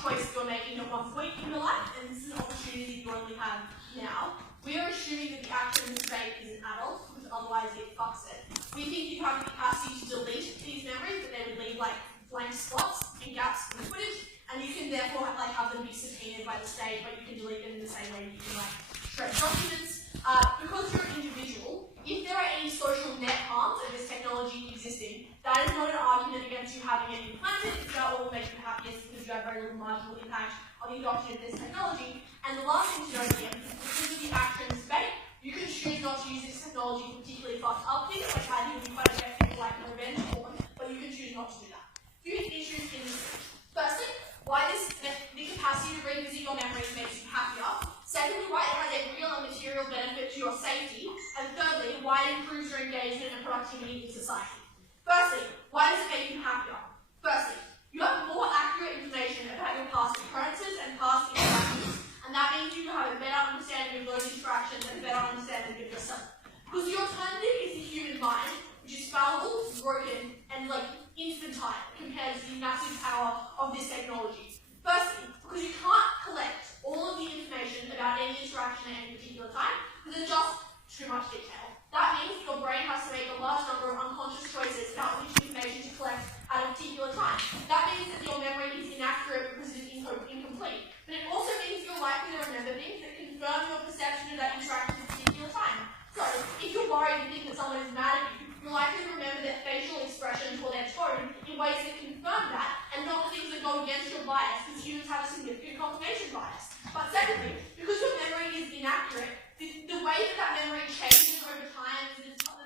choice you're making at one point in your life, and this is an opportunity you only have now. We are assuming that the action made is an adult, because otherwise it fucks it. We think you have the capacity to delete these memories, but they would leave like blank spots and gaps in the footage, and you can therefore like have them be subpoenaed by the state, but you can delete them in the same way you can like shred documents. Because you're an individual, if there are any social net harms of this technology existing, that is not an argument against you having it implanted. It's about what will make you happiest because you have very little marginal impact on the adoption of this technology. And the last thing to note here, because of the action debate, you can choose not to use this technology for particularly fucked up things, like hiding and quite effective like revenge porn, but you can choose not to do that. Few issues in this. Firstly, why the capacity to revisit your memories makes you happier. Secondly, why it has a real and material benefit to your safety. And thirdly, why it improves your engagement and productivity in society. Firstly, why does it make you happier? Firstly, you have more accurate information about your past occurrences and past interactions, and that means you have a better understanding of those interactions and a better understanding of yourself. Because the alternative is the human mind, which is fallible, broken, and like infantile compared to the massive power of this technology. Firstly, because you can't collect all of the information about any interaction at any particular time, because there's just too much detail. That means your brain has to make a large number of unconscious choices about which information to collect at a particular time. That means that your memory is inaccurate because it is incomplete. But it also means you're likely to remember things that confirm your perception of that interaction at a particular time. So, if you're worried and think that someone is mad at you, you're likely to remember their facial expressions or their tone in ways that confirm that, and not the things that go against your bias, because humans have a significant confirmation bias. But secondly, because your memory is inaccurate, the way that memory changes over time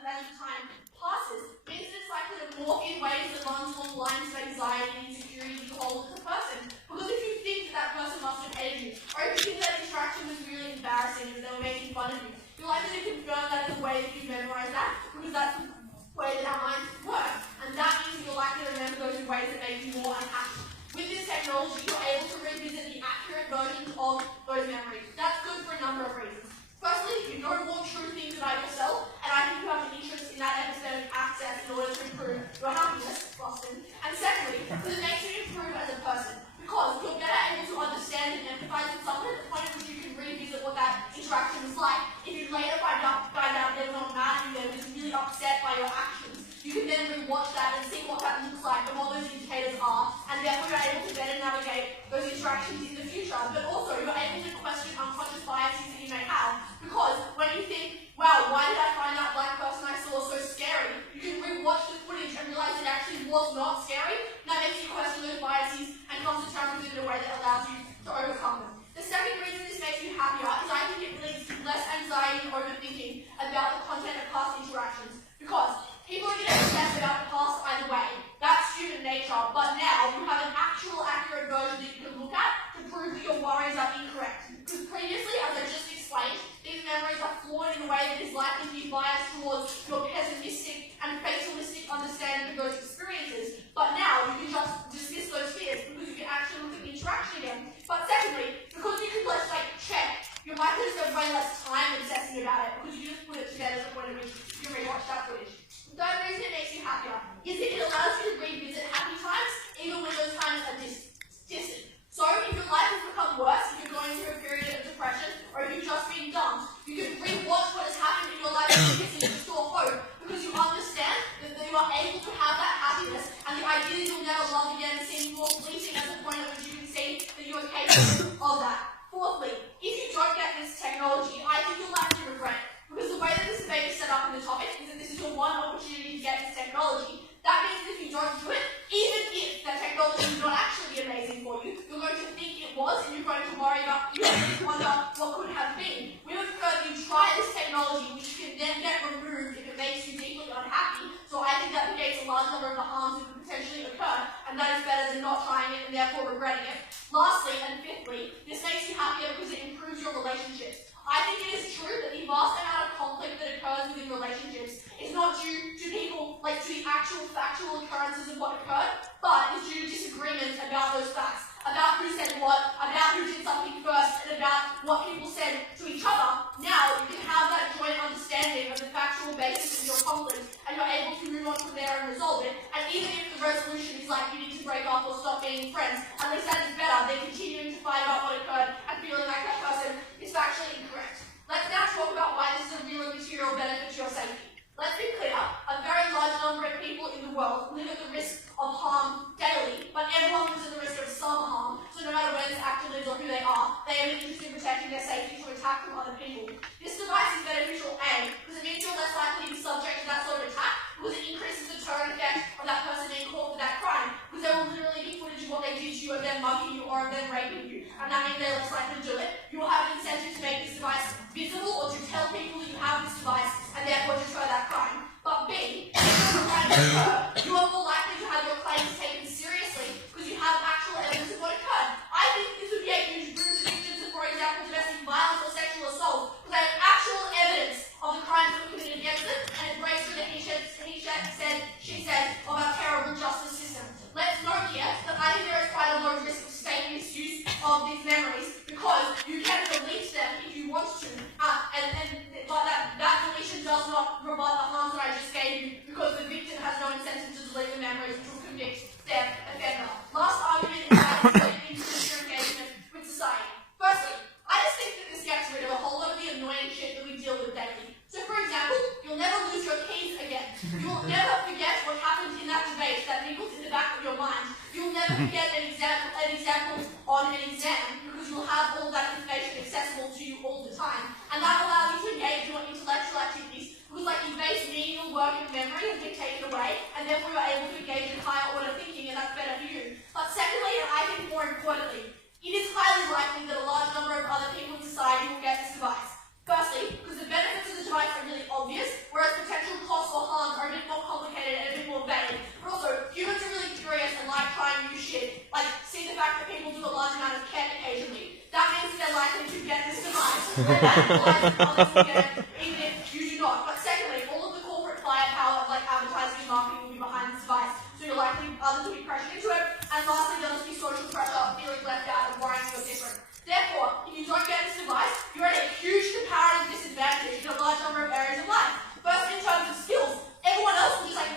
as the time passes means that it's likely to morph in ways that runs along lines of anxiety and insecurity you hold as a person. Because if you think that person must have hated you, or if you think that interaction was really embarrassing and they were making fun of you, you're likely to confirm that in the way that you've memorized that, because that's the way that our minds work. And that means you're likely to remember those in ways that make you more unhappy. With this technology, you're able to revisit the accurate versions of those memories. That's good for a number of reasons. Firstly, you know more true things about yourself, and I think you have an interest in that episode access in order to improve your happiness, Bostan. And secondly, because it makes you improve as a person, because you're better able to understand and empathize with someone at the point at which you can revisit what that interaction was like. If you later find out they were not mad at you, they were just really upset by your actions, you can then rewatch that and see what that looks like and what those indicators are, and therefore you're able to better navigate those interactions in the future. But also, you're able to question unconscious biases that you may have, because when you think, wow, why did I find that black person I saw so scary? You can rewatch the footage and realize it actually was not scary. And that makes you question those biases and come to terms with it in a way that allows you to overcome them. The second reason this makes you happier is I think it leads to less anxiety and overthinking about the content of past interactions. Because people are going to obsess about the past either way. That's human nature. But now you have an actual accurate version that you can look at to prove that your worries are incorrect. Because previously, as I just explained, these memories are flawed in a way that is likely to be biased towards your pessimistic and fatalistic understanding of those experiences. But now you can just dismiss those fears because you can actually look at the interaction again. But secondly, because you can just check, you're likely to spend way less time obsessing about it because you just put it together at the point at which you rewatch that footage. The third reason it makes you happier is that it allows you to revisit happy times even when those times are distant. So if your life has become worse, if you're going through a period of depression, or if you've just been dumped, you can rewatch what has happened in your life and restore hope, because you understand that you are able to have that happiness, and the idea that you'll never love again seems more fleeting at the point at which you can see that you are capable of that. Fourthly, if you don't get this technology, I think you'll likely regret it, because the way that this debate is set up in the topic is that this is your one opportunity to get this technology. That means that if you don't do it, even if that technology is not actually amazing for you, you're going to think it was, and you're going to worry about, you're going to wonder what could have been. We would prefer that you try this technology, which can then get removed if it makes you deeply unhappy. So I think that negates a large number of the harms that could potentially occur, and that is better than not trying it and therefore regretting it. Lastly, and fifthly, this makes you happier because it improves your relationships. I think it is true that the vast amount of conflict that occurs within relationships is not due to people, to the actual factual occurrences of what occurred, but is due to disagreements about those facts, about who said what, about who did something first, and about what people said to each other. Now, you can have that joint understanding of the factual basis of your conflict, and you're able to move on from there and resolve it, and even if the resolution is excuses like you need to break off or stop being friends. At least that is better than continuing to fight about what occurred and feeling like that person is factually incorrect. Let's now talk about why this is a real material benefit to your safety. Let's be clear, a very large number of people in the world live at the risk of harm daily, but everyone lives at the risk of some harm, so no matter where this actor lives or who they are, they have an interest in protecting their safety from attack from other people. This device is beneficial A, because it means you're less likely to be subject to that sort of attack, because it increases the deterrent effect of that person being caught for that crime, because there will literally be footage of what they did to you, of them mugging you, or of them raping you, and that means they're less likely to do it. You will have an incentive to make this device visible or to tell people that you have this device, and therefore deter that crime. But B, if you're a crime occur, you are more likely to have your claims taken seriously because you have actual evidence of what occurred. I think this would be a huge boon to victims of, for example, domestic violence or sexual assault, because they have actual evidence of the crimes that were committed against them, and it breaks through the he said, she said of our terrible justice system. Let's note here that I think there is quite a low risk of state misuse of these memories, because you can delete them if you want to, but that deletion does not rebut the harms that I just gave you, because the victim has no incentive to delete the memories, which will convict their offender. Last argument is about your engagement with society. Firstly, I just think that this gets rid of a whole lot of the annoying shit that we deal with daily. So for example, you'll never lose your keys again. You'll never forget what happened in that debate that niggles in the back of your mind. You'll never forget an example on an exam, because you'll have all that information accessible to you all the time. And that allows you to engage in your intellectual activities, because like your base menial work and memory has been taken away, and therefore you're able to engage in higher order thinking, and that's better for you. But secondly, and I think more importantly, it is highly likely that a large number of other people in society will get this device. Firstly, because the benefits of the device are really obvious, whereas potential costs or harms are a bit more complicated and a bit more vague. But also, humans are really curious and like trying new shit. Like, see the fact that people do a large amount of Ket occasionally. That means they're likely to get this device, where that implies that others will get it, even if you do not. But secondly, all of the corporate firepower, like advertising and marketing, will be behind this device, so you're likely others will be pressured into it. And lastly, there'll just be social pressure, feeling left out, and worrying you're different. Therefore, if you don't get this device, you're at a huge comparative disadvantage in a large number of areas of life. First, in terms of skills, everyone else will just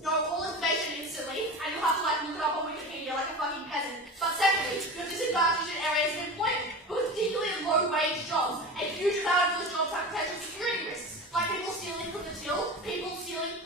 know all information instantly, and you'll have to look it up on Wikipedia like a fucking peasant. But secondly, you're disadvantaged in areas of employment, because particularly in low-wage jobs, a huge amount of those jobs have potential security risks, like people stealing from the till, people stealing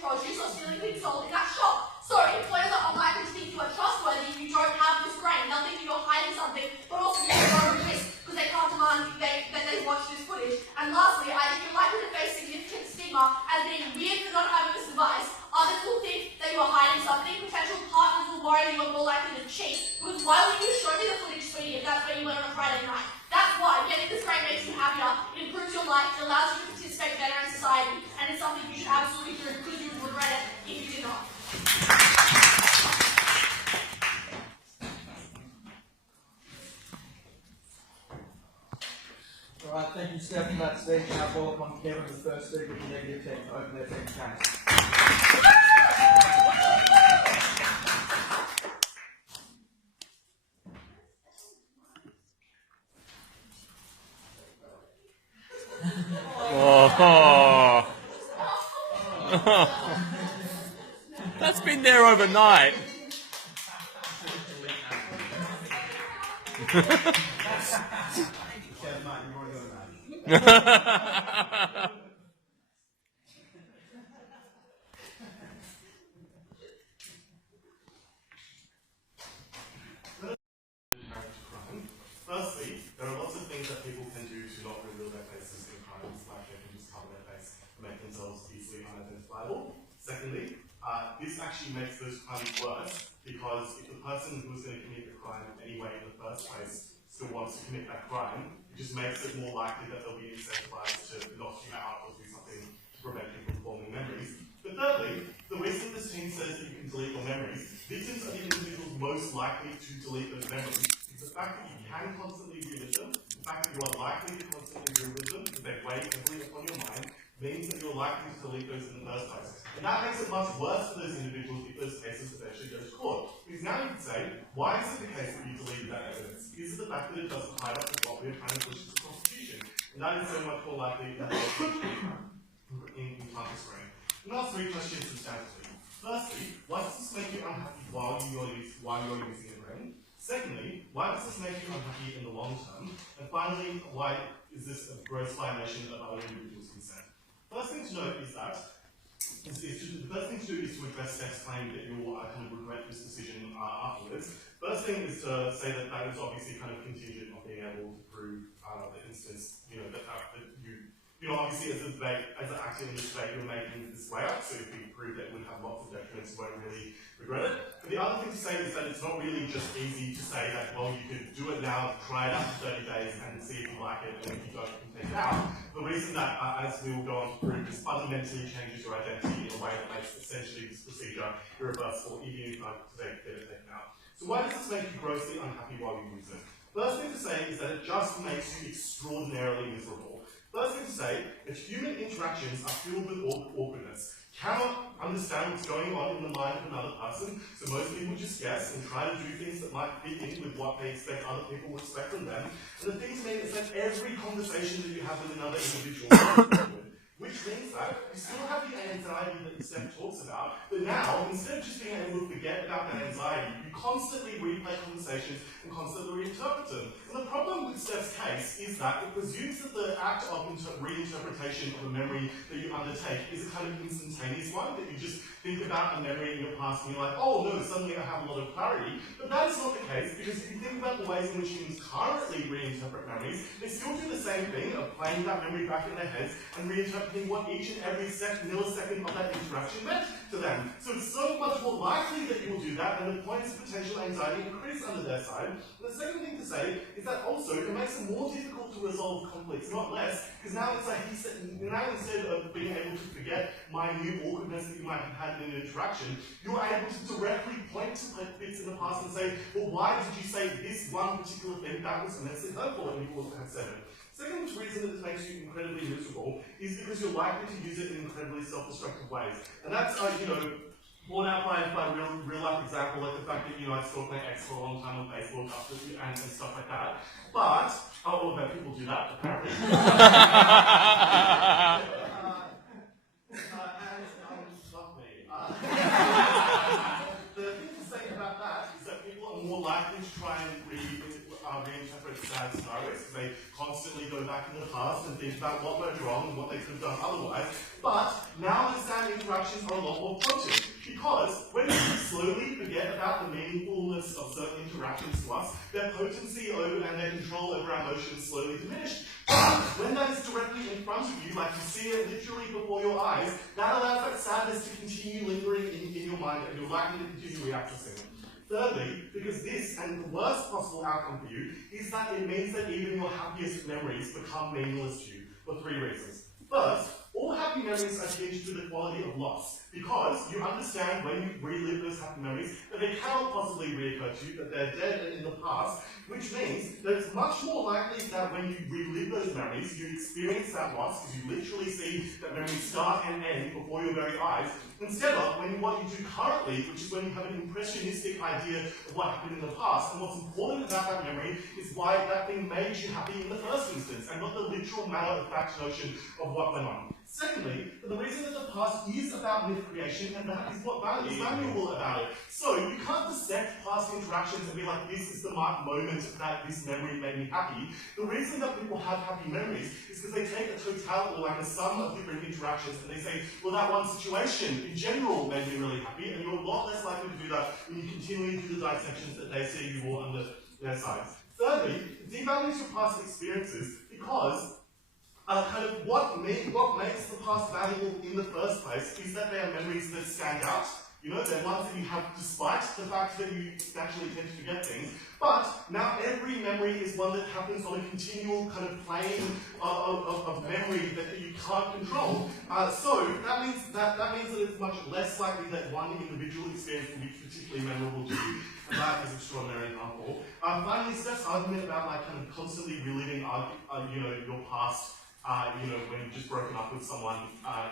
produce, or stealing things sold in that shop. So employers are unlikely to think you are trustworthy if you don't have this brain. They'll think that you're hiding something, but also you're at low risk because they can't demand that they watch this footage. And lastly, I think you're likely to face significant stigma as being weird for not having this device. Others will think that you are hiding something. Potential partners will worry that you are more likely to cheat. Because why would you show me the footage, Sweeney, if that's where you went on a Friday night? That's why getting this brain makes you happier. It improves your life. It allows you to participate better in society, and it's something you should absolutely do because you would regret it if you did not. Alright, thank you, Steph, for that speech. Now call upon Kevin, the first speaker of the negative team, to open their team case. Oh. That's been there overnight. Firstly, there are lots of things that people can do to not reveal their faces in crimes, like they can just cover their face and make themselves easily unidentifiable. Secondly, this actually makes those crimes worse, because if the person who was going to commit the crime anyway in the first place still wants to commit that crime, it just makes it more likely that they'll be incentivized to not shoot out or do something to prevent people from forming memories. But thirdly, the reason this team says that you can delete your memories, victims are the individuals most likely to delete those memories. The fact that you can constantly relive them, the fact that you are likely to constantly relive them, because they weigh heavily upon your mind, means that you're likely to delete those in the first place. And that makes it much worse for those individuals if those cases eventually go to court. Because now you can say, why is it the case that you deleted that evidence? Is it the fact that it doesn't hide up the what we're trying to push to the prosecution? And that is so much more likely in time to screen. And I'll ask three questions substantively. Firstly, why does this make you unhappy while you're using a brain? Secondly, why does this make you unhappy in the long term? And finally, why is this a gross violation of other individuals' consent? First thing to note is that the first thing to do is to address Steph's claim that you will kind of regret this decision afterwards. First thing is to say that that is obviously kind of contingent on being able to prove the instance, you know, that you know, obviously as an actor in this debate, you're making this way up, so if we prove that it would have lots of detriments, you won't really regret it. But the other thing to say is that it's not really just easy to say that, well, you could do it now, try it out for 30 days, and see if you like it, and if you don't, you can take it out. The reason that, as we will go on to prove, this fundamentally changes your identity in a way that makes essentially this procedure irreversible, even if you today get it taken out. So why does this make you grossly unhappy while you use it? First thing to say is that it just makes you extraordinarily miserable. First thing to say is human interactions are filled with awkwardness. Cannot understand what's going on in the mind of another person, so most people just guess and try to do things that might fit in with what they expect other people will expect from them. And the thing to me is that every conversation that you have with another individual is awkward, which means that you still have the anxiety that Steph talks about, but now, instead of just being able to forget about that anxiety, you constantly replay conversations and constantly reinterpret them. And the problem with Steph's case is that it presumes that the act of reinterpretation of a memory that you undertake is a kind of instantaneous one, that you just think about a memory in your past and you're like, oh no, suddenly I have a lot of clarity. But that is not the case, because if you think about the ways in which humans currently reinterpret memories, they still do the same thing of playing that memory back in their heads and reinterpreting what each and every millisecond of that interaction meant to them. So it's so much more likely that you will do that, and the points of potential anxiety increase under their side. And the second thing to say is that also it makes it more difficult to resolve conflicts, not less, because now it's like now instead of being able to forget minute awkwardness that you might have had in an interaction, you're able to directly point to bits in the past and say, well, why did you say this one particular thing that was immensely hurtful, and you also have said it. Second reason that this makes you incredibly miserable is because you're likely to use it in incredibly self-destructive ways. And that's, you know, borne out by real life example, like the fact that, you know, I stalked my ex for a long time on Facebook and stuff like that. But, all about people do that, apparently. The thing to say about that is that people are more likely to try and reinterpret sad scenarios, because they constantly go back in the past and think about what went wrong and what they could have done otherwise. But now the sad interactions are a lot more potent, because when we slowly forget about the meaningfulness of certain interactions to us, their potency over and their control over our emotions slowly diminish. But when that is directly in front of you, like you see it literally before your eyes, that allows that sadness to continue lingering in your mind, and you're likely to continue reacting. Thirdly, because this, and the worst possible outcome for you, is that it means that even your happiest memories become meaningless to you, for three reasons. First, all happy memories are hinged to the quality of loss, because you understand when you relive those happy memories that they cannot possibly reoccur to you, that they're dead and in the past, which means that it's much more likely that when you relive those memories, you experience that loss, because you literally see that memory start and end before your very eyes, instead of what you do currently, which is when you have an impressionistic idea of what happened in the past. And what's important about that memory is why that thing made you happy in the first instance, and not the literal matter-of-fact notion of what went on. Secondly, the reason that the past is about myth creation, and that is what is valuable about it. So you can't dissect past interactions and be like, this is the moment that this memory made me happy. The reason that people have happy memories is because they take a totality, like a sum of different interactions, and they say, well, that one situation in general made me really happy, and you're a lot less likely to do that when you continue to do the dissections that they see you all under their sides. Thirdly, it devalues your past experiences, because kind of what makes the past valuable in the first place is that they are memories that stand out. You know, they're ones that you have despite the fact that you naturally tend to forget things. But now every memory is one that happens on a continual kind of plane of memory that you can't control. So that means that it's much less likely that one individual experience will be particularly memorable to you. And that is extraordinarily harmful. Finally, Steph's argument about like kind of constantly reliving, you know, your past. You know, when you've just broken up with someone,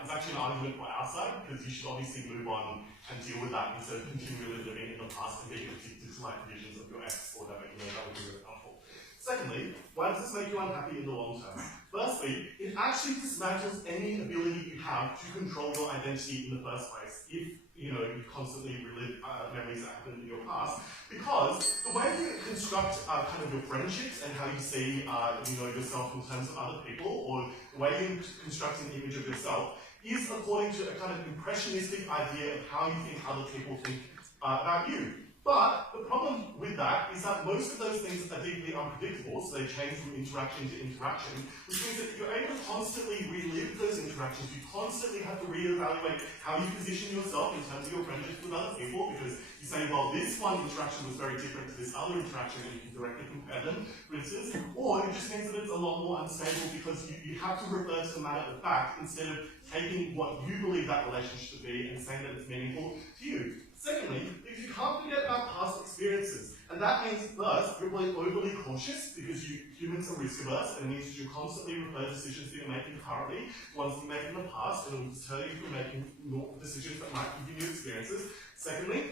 it's actually an argument for our side, because you should obviously move on and deal with that instead of continually living in the past and being addicted to like visions of your ex or whatever. You know, that would be really helpful. Secondly, why does this make you unhappy in the long term? Firstly, it actually dismantles any ability you have to control your identity in the first place. If you constantly relive memories that happened in your past, because the way you construct kind of your friendships and how you see yourself in terms of other people, or the way you construct an image of yourself, is according to a kind of impressionistic idea of how you think other people think about you. But the problem with that is that most of those things are deeply unpredictable, so they change from interaction to interaction, which means that you're able to constantly relive those interactions. You constantly have to reevaluate how you position yourself in terms of your friendships with other people, because you say, well, this one interaction was very different to this other interaction, and you can directly compare them, for instance. Or it just means that it's a lot more unstable because you have to refer to the matter of fact instead of taking what you believe that relationship to be and saying that it's meaningful to you. Secondly, if you can't forget about past experiences, and that means first, you're overly cautious because humans are risk averse, and it means that you constantly refer decisions that you're making currently, ones you made in the past, and it will deter you from making decisions that might give you new experiences. Secondly,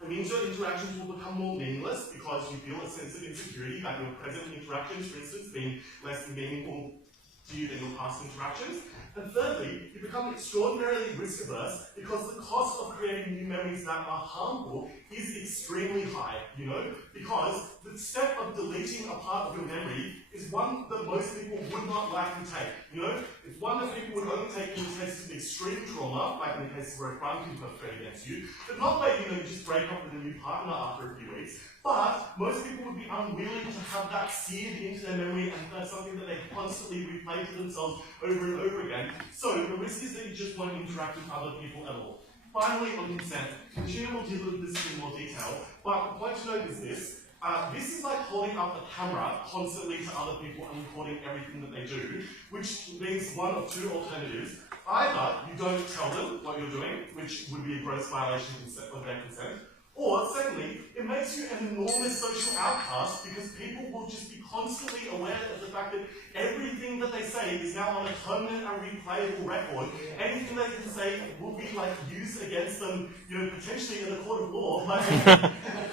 it means your interactions will become more meaningless because you feel a sense of insecurity about your present interactions, for instance, being less meaningful to you than your past interactions. And thirdly, you become extraordinarily risk-averse because the cost of creating new memories that are harmful is extremely high, because the step of deleting a part of your memory is one that most people would not like to take, It's one that people would only take in the cases of extreme trauma, like in the cases where a crime can be perpetrated against you, but not where, you just break up with a new partner after a few weeks. But most people would be unwilling to have that seared into their memory, and that's something that they constantly replay to themselves over and over again. So the risk is that you just won't interact with other people at all. Finally, on consent, Pacino will deal with this in more detail, but the point to note is this. This is like holding up a camera constantly to other people and recording everything that they do, which means one of two alternatives. Either you don't tell them what you're doing, which would be a gross violation of their consent, or secondly, it makes you an enormous social outcast because people will just be constantly aware of the fact that everything that they say is now on a permanent and replayable record. Anything they can say will be used against them, potentially in a court of law, but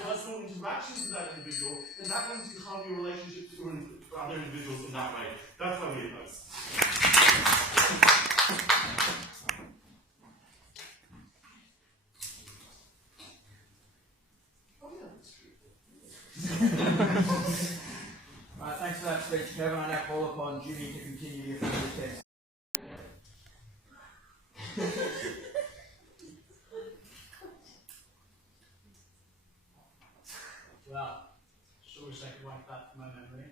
personal interactions with that individual, and that means you harm your relationship to other individuals in that way. That's why we oppose. Right, thanks for that speech, Kevin. I now call upon Judy to continue the affirmative test. Well, sure wish I could wipe that from my memory.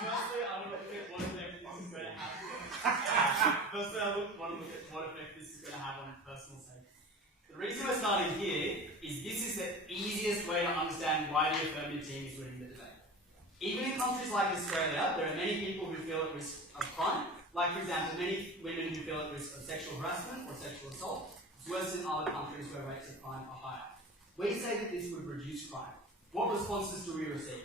Firstly, I want to look at what effect this is going to have. Firstly, I want to look at what effect this is going to have on personal safety. The reason we're starting here is this is the easiest way to understand why the affirmative team is winning the debate. Even in countries like Australia, there are many people who feel at risk of crime. Like, for example, many women who feel at risk of sexual harassment or sexual assault. It's worse in other countries where rates of crime are higher. We say that this would reduce crime. What responses do we receive?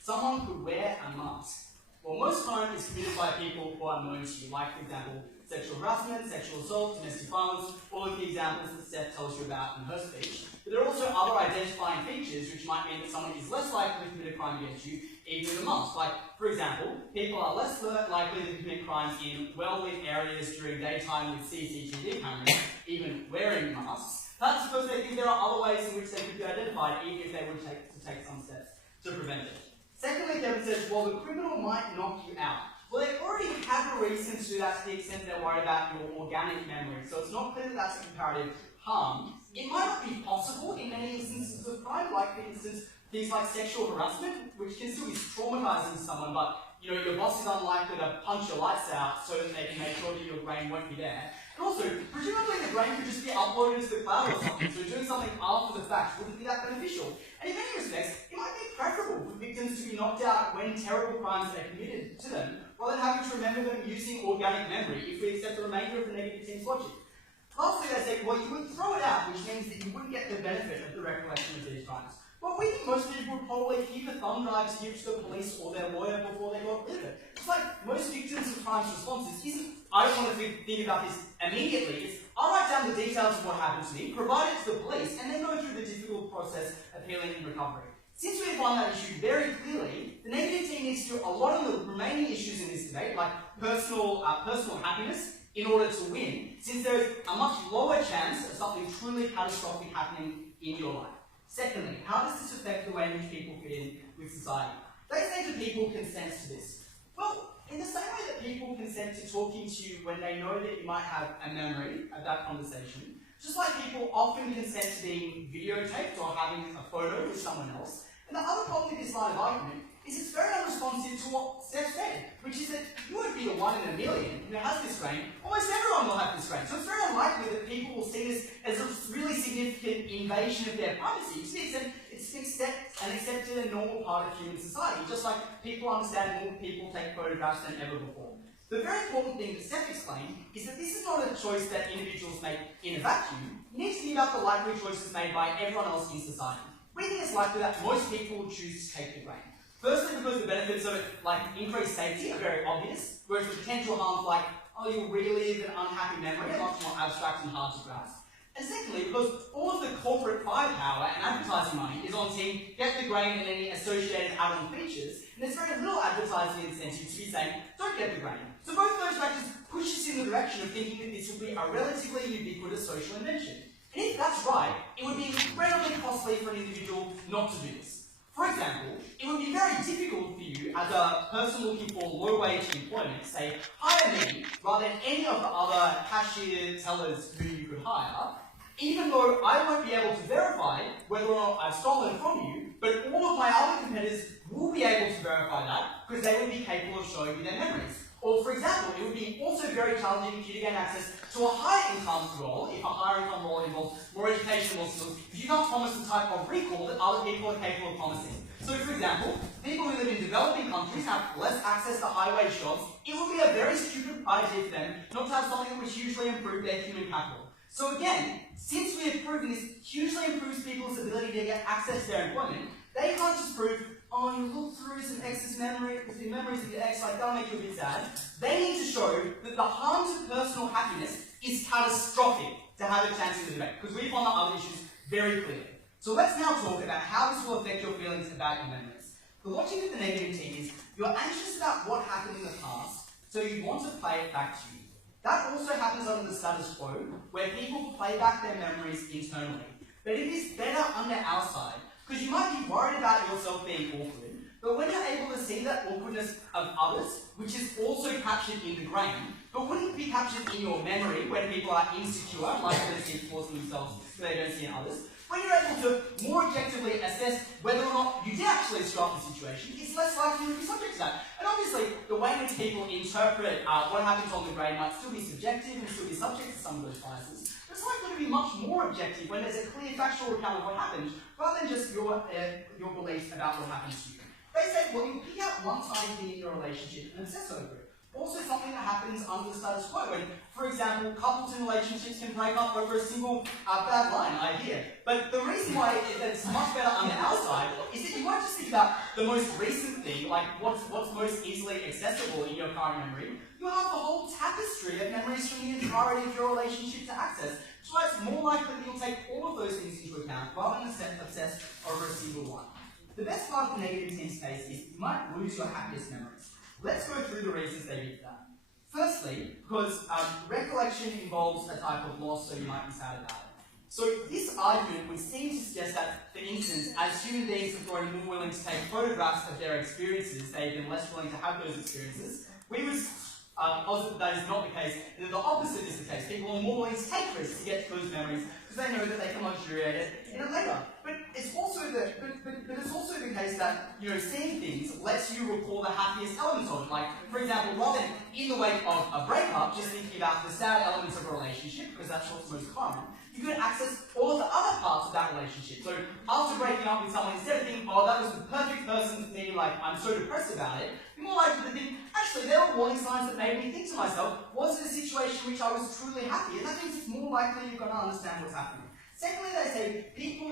Someone could wear a mask. Well, most crime is committed by people who are known to you, like, for example, sexual harassment, sexual assault, domestic violence, all of the examples that Steph tells you about in her speech. But there are also other identifying features which might mean that someone is less likely to commit a crime against you, even with a mask. Like, for example, people are less likely to commit crimes in well-lit areas during daytime with CCTV cameras, even wearing masks. That's because they think there are other ways in which they could be identified, even if they would take some steps to prevent it. Secondly, Kevin says, well, the criminal might knock you out. Well, they already have a reason to do that to the extent they're worried about your organic memory, so it's not clear that that's a comparative harm. It might not be possible in many instances of crime, like, for instance, things like sexual harassment, which can still be traumatizing to someone, but your boss is unlikely to punch your lights out so that they can make sure that your brain won't be there. And also, presumably the brain could just be uploaded to the cloud or something, so doing something after the fact wouldn't be that beneficial. And in many respects, it might be preferable for victims to be knocked out when terrible crimes are committed to them, rather than having to remember them using organic memory if we accept the remainder of the negative team's logic. Lastly, they say, well, you would throw it out, which means that you wouldn't get the benefit of the recollection of these crimes. Well, we think most people would probably keep a thumb drive to give to the police or their lawyer before they got rid of it. It's like most victims of crimes responses isn't, I don't want to think about this immediately. It's, I'll write down the details of what happened to me, provide it to the police, and then go through the difficult process of healing and recovery. Since we define that issue very clearly, the negative team needs to do a lot of the remaining issues in this debate, like personal happiness, in order to win, since there's a much lower chance of something truly catastrophic happening in your life. Secondly, how does this affect the way in which people fit in with society? They say that people consent to this. Well, in the same way that people consent to talking to you when they know that you might have a memory of that conversation, just like people often consent to being videotaped or having a photo with someone else. And the other problem with this line of argument is it's very unresponsive to what Steph said, which is that you won't be a 1 in a million who has this brain. Almost everyone will have this brain. So it's very unlikely that people will see this as a really significant invasion of their privacy. It's an accepted and normal part of human society, just like people understand more people take photographs than ever before. The very important thing that Steph explained is that this is not a choice that individuals make in a vacuum. It needs to be about the likely choices made by everyone else in society. We think it's likely that most people will choose to take the brain. Firstly, because the benefits of it, like increased safety, are very obvious, whereas the potential harms, like, oh, you'll relive an unhappy memory, are much more abstract and hard to grasp. And secondly, because all of the corporate firepower and advertising money is on team get the grain and any associated add-on features, and there's very little advertising incentive to be saying, don't get the grain. So both of those factors push us in the direction of thinking that this will be a relatively ubiquitous social invention. And if that's right, it would be incredibly costly for an individual not to do this. For example, it would be very difficult for you as a person looking for low-wage employment to say, hire me, rather than any of the other cashier tellers who you could hire, even though I won't be able to verify whether or not I've stolen from you, but all of my other competitors will be able to verify that because they would be capable of showing you their memories. Or, for example, it would be also very challenging for you to gain access to a higher income role, if a higher income role involves more educational skills, if you can't promise the type of recall that other people are capable of promising. So, for example, people who live in developing countries have less access to high-wage jobs. It would be a very stupid idea for them not to have something that would hugely improve their human capital. So again, since we have proven this hugely improves people's ability to get access to their employment, they can't just prove, oh, you look through some ex's memories of your ex, like that'll make you a bit sad. They need to show that the harm to personal happiness is catastrophic to have a chance in the debate, because we found the other issues very clearly. So let's now talk about how this will affect your feelings about your memories. The logic of the negative team is you're anxious about what happened in the past, so you want to play it back to you. That also happens under the status quo, where people play back their memories internally. But it is better under our side, because you might be worried about yourself being awkward, but when you're able to see that awkwardness of others, which is also captured in the grain, but wouldn't be captured in your memory when people are insecure, like they see flaws in themselves that they don't see in others, when you're able to more objectively assess whether or not you did actually screw up the situation, it's less likely to be subject to that. And obviously, the way in which people interpret what happens on the grain might still be subjective and still be subject to some of those biases. But it's likely to be much more objective when there's a clear factual account of what happened, rather than just your beliefs about what happened to you. They say, well, you pick out one tiny thing in your relationship and obsess over it. Also something that happens under the status quo when, for example, couples in relationships can break up over a single bad line idea. But the reason why it's much better on the outside is that you won't just think about the most recent thing, like what's most easily accessible in your current memory. You'll have the whole tapestry of memories from the entirety of your relationship to access. Which is why it's more likely that you'll take all of those things into account rather than obsess over a single one. The best part of the negative team's case is you might lose your happiest memories. Let's go through the reasons they give for that. Firstly, because recollection involves a type of loss, so you might be sad about it. So this argument would seem to suggest that, for instance, as human beings have grown more willing to take photographs of their experiences, they've been less willing to have those experiences. We would posit that is not the case, and that the opposite is the case. People are more willing to take risks to get to those memories because they know that they can luxuriate it in it later. But it's also the case that, you know, seeing things lets you recall the happiest elements of it. Like, for example, rather than in the wake of a breakup, just thinking about the sad elements of a relationship, because that's what's most common, you can access all of the other parts of that relationship. So after breaking up with someone, instead of thinking, oh, that was the perfect person for me, like, I'm so depressed about it, you're more likely to think, actually, there were warning signs that made me think to myself, was it a situation in which I was truly happy? And that means it's more likely you're going to understand what's happening. Secondly, they say, people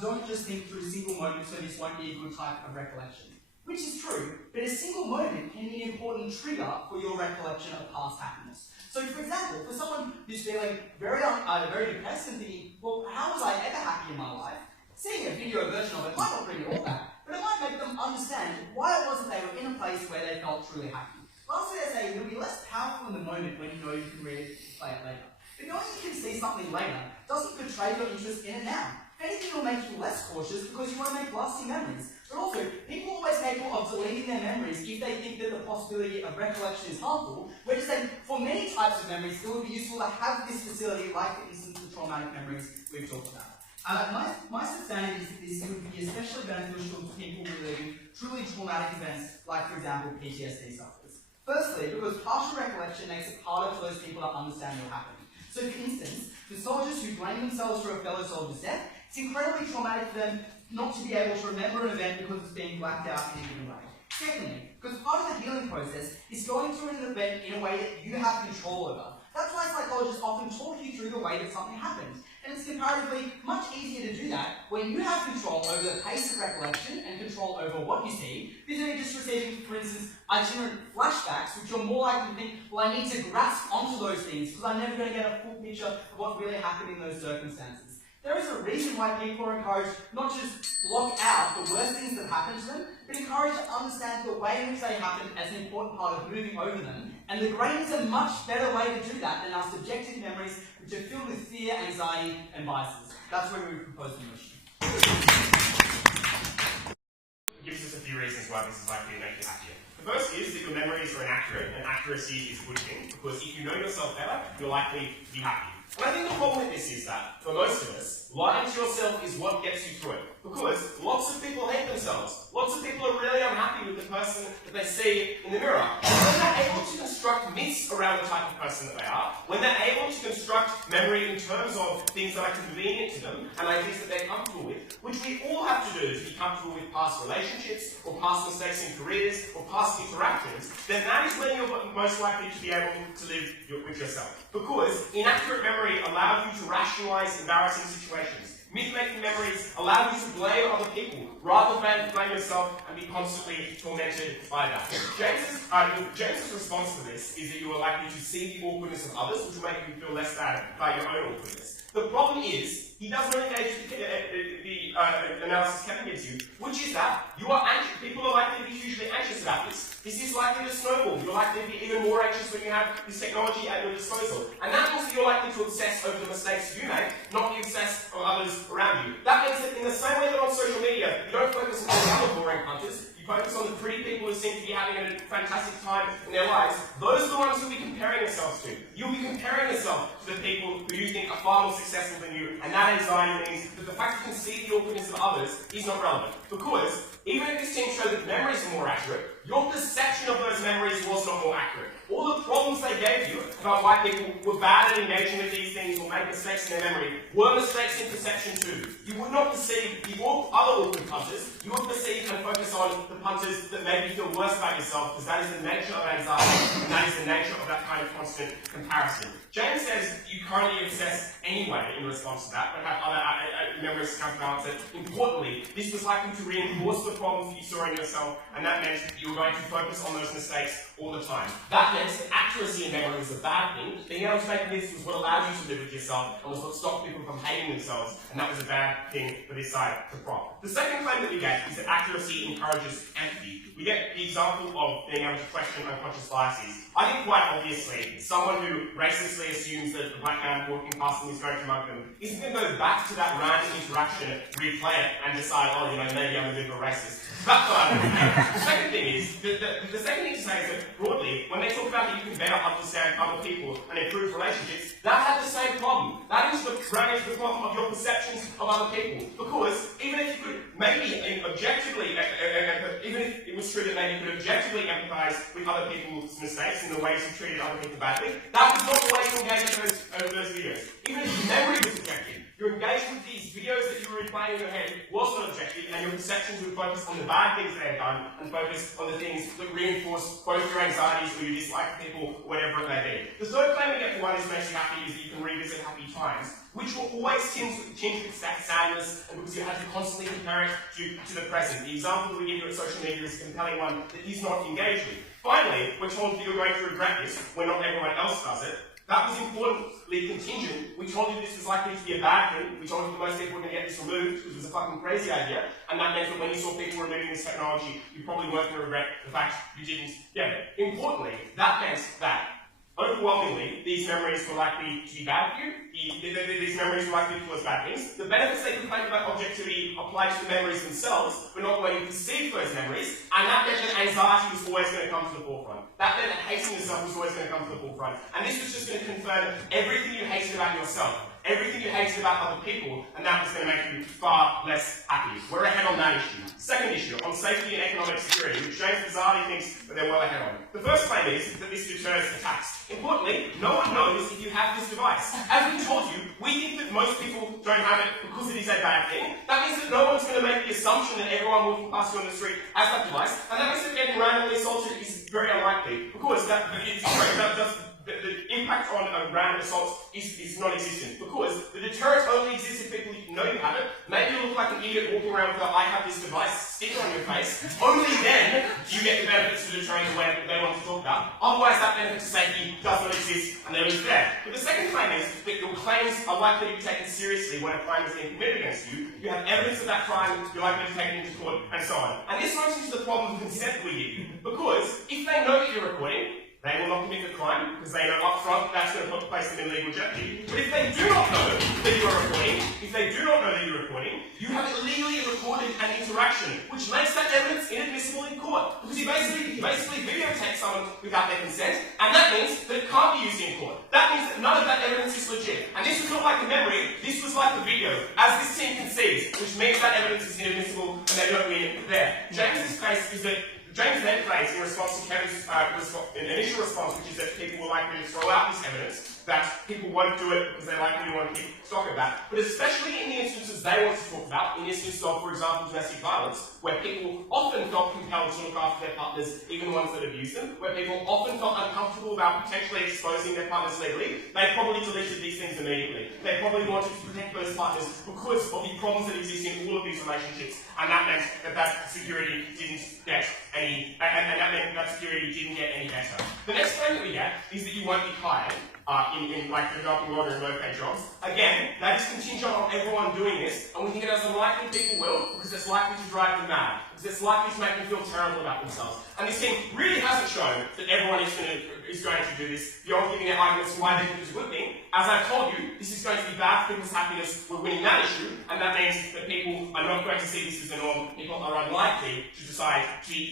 don't just think through single moments, so this won't be a good type of recollection. Which is true, but a single moment can be an important trigger for your recollection of past happiness. So, for example, for someone who's feeling very depressed and thinking, well, how was I ever happy in my life? Seeing a video version of it might not bring it all back, but it might make them understand why it wasn't they were in a place where they felt truly happy. Lastly, I say it'll be less powerful in the moment when you know you can replay it later. But knowing you can see something later doesn't betray your interest in it now. If anything, it'll make you less cautious because you want to make lasting memories. But also, people always capable of deleting their memories if they think that the possibility of recollection is harmful, we're just saying for many types of memories, it would be useful to have this facility, like for instance the traumatic memories we've talked about. My understanding is that this would be especially beneficial to people reliving truly traumatic events, like for example PTSD sufferers. Firstly, because partial recollection makes it harder for those people to understand what happened. So for instance, for soldiers who blame themselves for a fellow soldier's death, it's incredibly traumatic for them not to be able to remember an event because it's being blacked out in a given way. Secondly, because part of the healing process is going through an event in a way that you have control over. That's why psychologists often talk you through the way that something happened. And it's comparatively much easier to do that when you have control over the pace of recollection and control over what you see, than just receiving, for instance, itinerant flashbacks, which you're more likely to think, well, I need to grasp onto those things because I'm never going to get a full picture of what really happened in those circumstances. There is a reason why people are encouraged not to just block out the worst things that happen to them, but encouraged to understand the way in which they happen as an important part of moving over them. And the brain is a much better way to do that than our subjective memories, which are filled with fear, anxiety, and biases. That's where we propose the motion. Gives us a few reasons why this is likely to make you happier. The first is that your memories are inaccurate, and accuracy is a good thing, because if you know yourself better, you're likely to be happy. And I think the problem with this is that, for most of us, lying to yourself is what gets you through it. Because lots of people hate themselves. Lots of people are really unhappy with the person that they see in the mirror. And when they're able to construct myths around the type of person that they are, when they're able to construct memory in terms of things that are convenient to them, and ideas that they're comfortable with, which we all have to do to be comfortable with past relationships, or past mistakes in careers, or past interactions, then that is when you're most likely to be able to live with yourself. Because inaccurate memory allows you to rationalize embarrassing situations. Myth-making memories allow you to blame other people rather than blame yourself and be constantly tormented by that. James's response to this is that you are likely to see the awkwardness of others, which will make you feel less bad about your own awkwardness. The problem is, he doesn't engage the analysis Kevin gives you, which is that you are anxious. People are likely to be hugely anxious about this. This is likely to snowball. You're likely to be even more anxious when you have this technology at your disposal. And that means that you're likely to obsess over the mistakes you make, not the obsess of others around you. That means that in the same way that on social media, you don't focus on all the other boring punters, you focus on the pretty people who seem to be having a fantastic time in their lives. Those are the ones you'll be comparing yourselves to. You'll be comparing yourself to the people who you think are far more successful than you, and that anxiety means that the fact you can see the awkwardness of others is not relevant. Because even if this team showed that memories are more accurate, your perception of those memories was not more accurate. All the problems they gave you about why people were bad at engaging with these things or make mistakes in their memory were mistakes in perception too. You would not perceive the other awkward punters, you would perceive and focus on the punters that made you feel worse about yourself, because that is the nature of anxiety, and that is the nature of that kind of constant comparison. James says you currently obsess anyway in response to that, but have other memories to counterbalance it. Importantly, this was likely to reinforce the problems that you saw in yourself, and that meant that you were going to focus on those mistakes all the time. That meant that accuracy in memory was a bad thing. Being able to make myths was what allowed you to live with yourself, and was what stopped people from hating themselves, and that was a bad thing for this side to prop. The second claim that we get is that accuracy encourages empathy. We get the example of being able to question unconscious biases. I think quite obviously, someone who racistly assumes that the black man walking past them is going to mug them isn't going to go back to that random interaction, replay it, and decide, oh, maybe I'm a bit of a racist. That's what I think. The second thing is, the second thing to say is that broadly, when they talk about that you can better understand other people and improve relationships, that had the same problem. That is the problem of your perceptions of other people. Because even if you could maybe objectively, even if it was true that maybe you could objectively empathise with other people's mistakes and the ways you treated other people badly, that was not the way you engaged over those videos. Even if memory was objective, your engagement with these videos that you were replaying in your head was not objective, and your perceptions would focus on the bad things they had done and focus on the things that reinforce both your anxieties or your dislike of people, whatever it may be. The third claim we get for why this makes you happy is that you can revisit happy times, which will always tinged with sadness, and because you had to constantly compare it to the present. The example we give you at social media is a compelling one that is not engaged with. Finally, we're told that you're going to regret this when not everyone else does it. That was importantly contingent. We told you this was likely to be a bad thing. We told you that most people were going to get this removed, which was a fucking crazy idea. And that meant that when you saw people removing this technology, you probably weren't going to regret the fact you didn't get it. Importantly, that meant that overwhelmingly, these memories were likely to be bad for you. These memories were likely to cause bad things. The benefits they could claim about objectivity applied to the memories themselves were not the way you perceived those memories, and that meant that anxiety was always going to come to the forefront. That meant that hating yourself was always going to come to the forefront. And this was just going to confirm everything you hated about yourself, everything you hated about other people, and that was going to make you far less happy. We're ahead on that issue. Second issue, on safety and economic security, which James bizarrely thinks that they're well ahead on. The first claim is that this deters attacks. Importantly, no one knows if you have this device. As we told you, we think that most people don't have it because it is a bad thing. That means that no one's going to make the assumption that everyone walking past you on the street has that device, and that means that getting randomly assaulted is very unlikely, because the impact on random assaults is non-existent, because the deterrent only exists if people know you have it. Maybe you look like an idiot walking around with a "I have this device" sticker on your face. Only then do you get the benefits of deterrent the way they want to talk about. Otherwise, that benefit to safety does not exist, and they're there. But the second claim is that your claims are likely to be taken seriously when a crime is being committed against you. You have evidence of that crime, you're likely to take it into court, and so on. And this runs into the problem of consent we give you, because if they know that you're recording, they will not commit the crime, because they know up front that's going to place them in legal jeopardy. But if they do not know that you are recording, you have illegally recorded an interaction, which makes that evidence inadmissible in court. Because you basically videotape someone without their consent, and that means that it can't be used in court. That means that none of that evidence is legit. And this was not like a memory, this was like the video, as this team concedes, which means that evidence is inadmissible and they don't win there. James's case is that James then claims, in response to Kevin's initial response, which is that people will likely to throw out this evidence, that people won't do it because they likely want to keep stock of that. But especially in the instances they want to talk about, in instances of, for example, domestic violence, where people often felt compelled to look after their partners, even the ones that abuse them, where people often felt uncomfortable about potentially exposing their partners legally, they probably deleted these things immediately. They probably wanted to protect those partners because of the problems that exist in all of these relationships, and that meant that security didn't get any, and that meant that security didn't get any better. The next claim that we get is that you won't be hired in like, for example, lottery and low-paid jobs. Again, that is contingent on everyone doing this, and we think it has unlikely people will, because it's likely to drive them mad, because it's likely to make them feel terrible about themselves. And this team really hasn't shown that everyone is going to do this beyond giving their arguments for why they think it's a good thing. As I've told you, this is going to be bad for people's happiness. We're winning that issue, and that means that people are not going to see this as the norm. People are unlikely to decide to be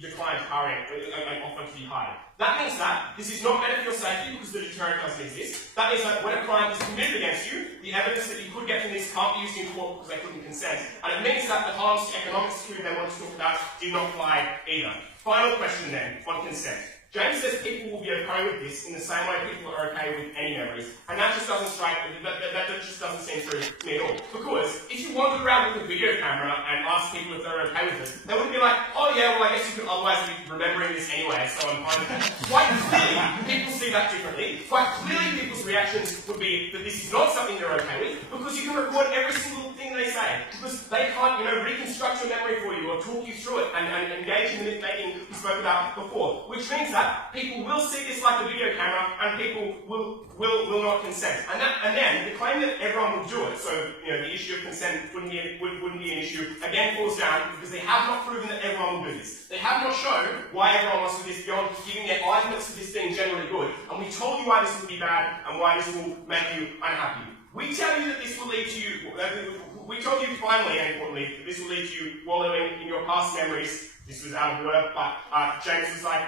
declined hiring and offer to be hired. That means that this is not better for your safety because the deterrent doesn't exist. That means that when a crime is committed against you, the evidence that you could get from this can't be used in court because they couldn't consent. And it means that the harms to economic security they want to talk about did not apply either. Final question then, on consent. James says people will be okay with this in the same way people are okay with any memories. And that just doesn't strike, that just doesn't seem true to me at all. Because if you wandered around with a video camera and asked people if they're okay with it, they wouldn't be like, oh yeah, well I guess you could otherwise be remembering this anyway, so I'm fine with that. Quite clearly, people see that differently. Quite clearly, people's reactions would be that this is not something they're okay with, because you can record every single thing they say. Because they can't, reconstruct your memory for you or talk you through it and engage in the myth-making we spoke about before. Which means that people will see this like a video camera, and people will not consent. And then the claim that everyone will do it, so the issue of consent wouldn't be an issue, again falls down because they have not proven that everyone will do this. They have not shown why everyone wants to do this beyond giving their arguments for this being generally good. And we told you why this would be bad and why this will make you unhappy. We tell you that this will lead to you. We told you finally and importantly that this will lead to you wallowing in your past memories. This was out of order, but James was like,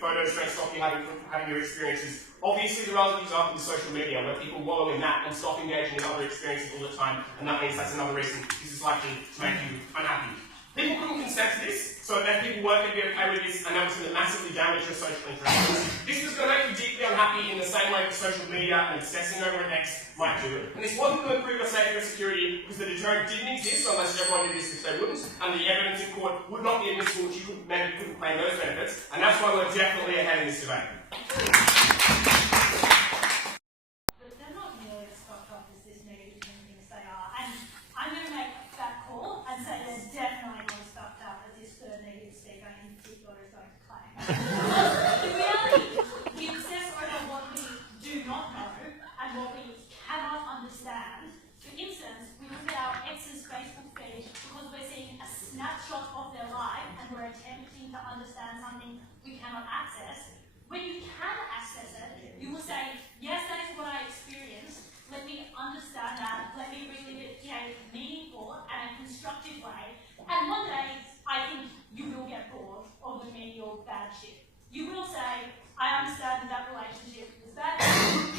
photos don't stop you having your experiences. Obviously, the relevant example is social media, where people wallow in that and stop engaging in other experiences all the time, and that means that's another reason this is likely to make you unhappy. People couldn't consent to this, so then people weren't going to be okay with this, and that was going to massively damage your social interactions. This was going to make you deeply unhappy in the same way that social media and obsessing over an ex might do. And this wasn't going to improve your safety or security because the deterrent didn't exist unless everyone did this, which they wouldn't, and the evidence in court would not be admissible, which you couldn't claim those benefits, and that's why we're definitely ahead in this debate. They're not nearly as fucked up as this negative thinks they are, and I'm going to make that call and say they're definitely not as fucked up as this third negative speaker in particular is going to claim. The reality, we obsess over what we bad shit. You will say, I understand that relationship was bad.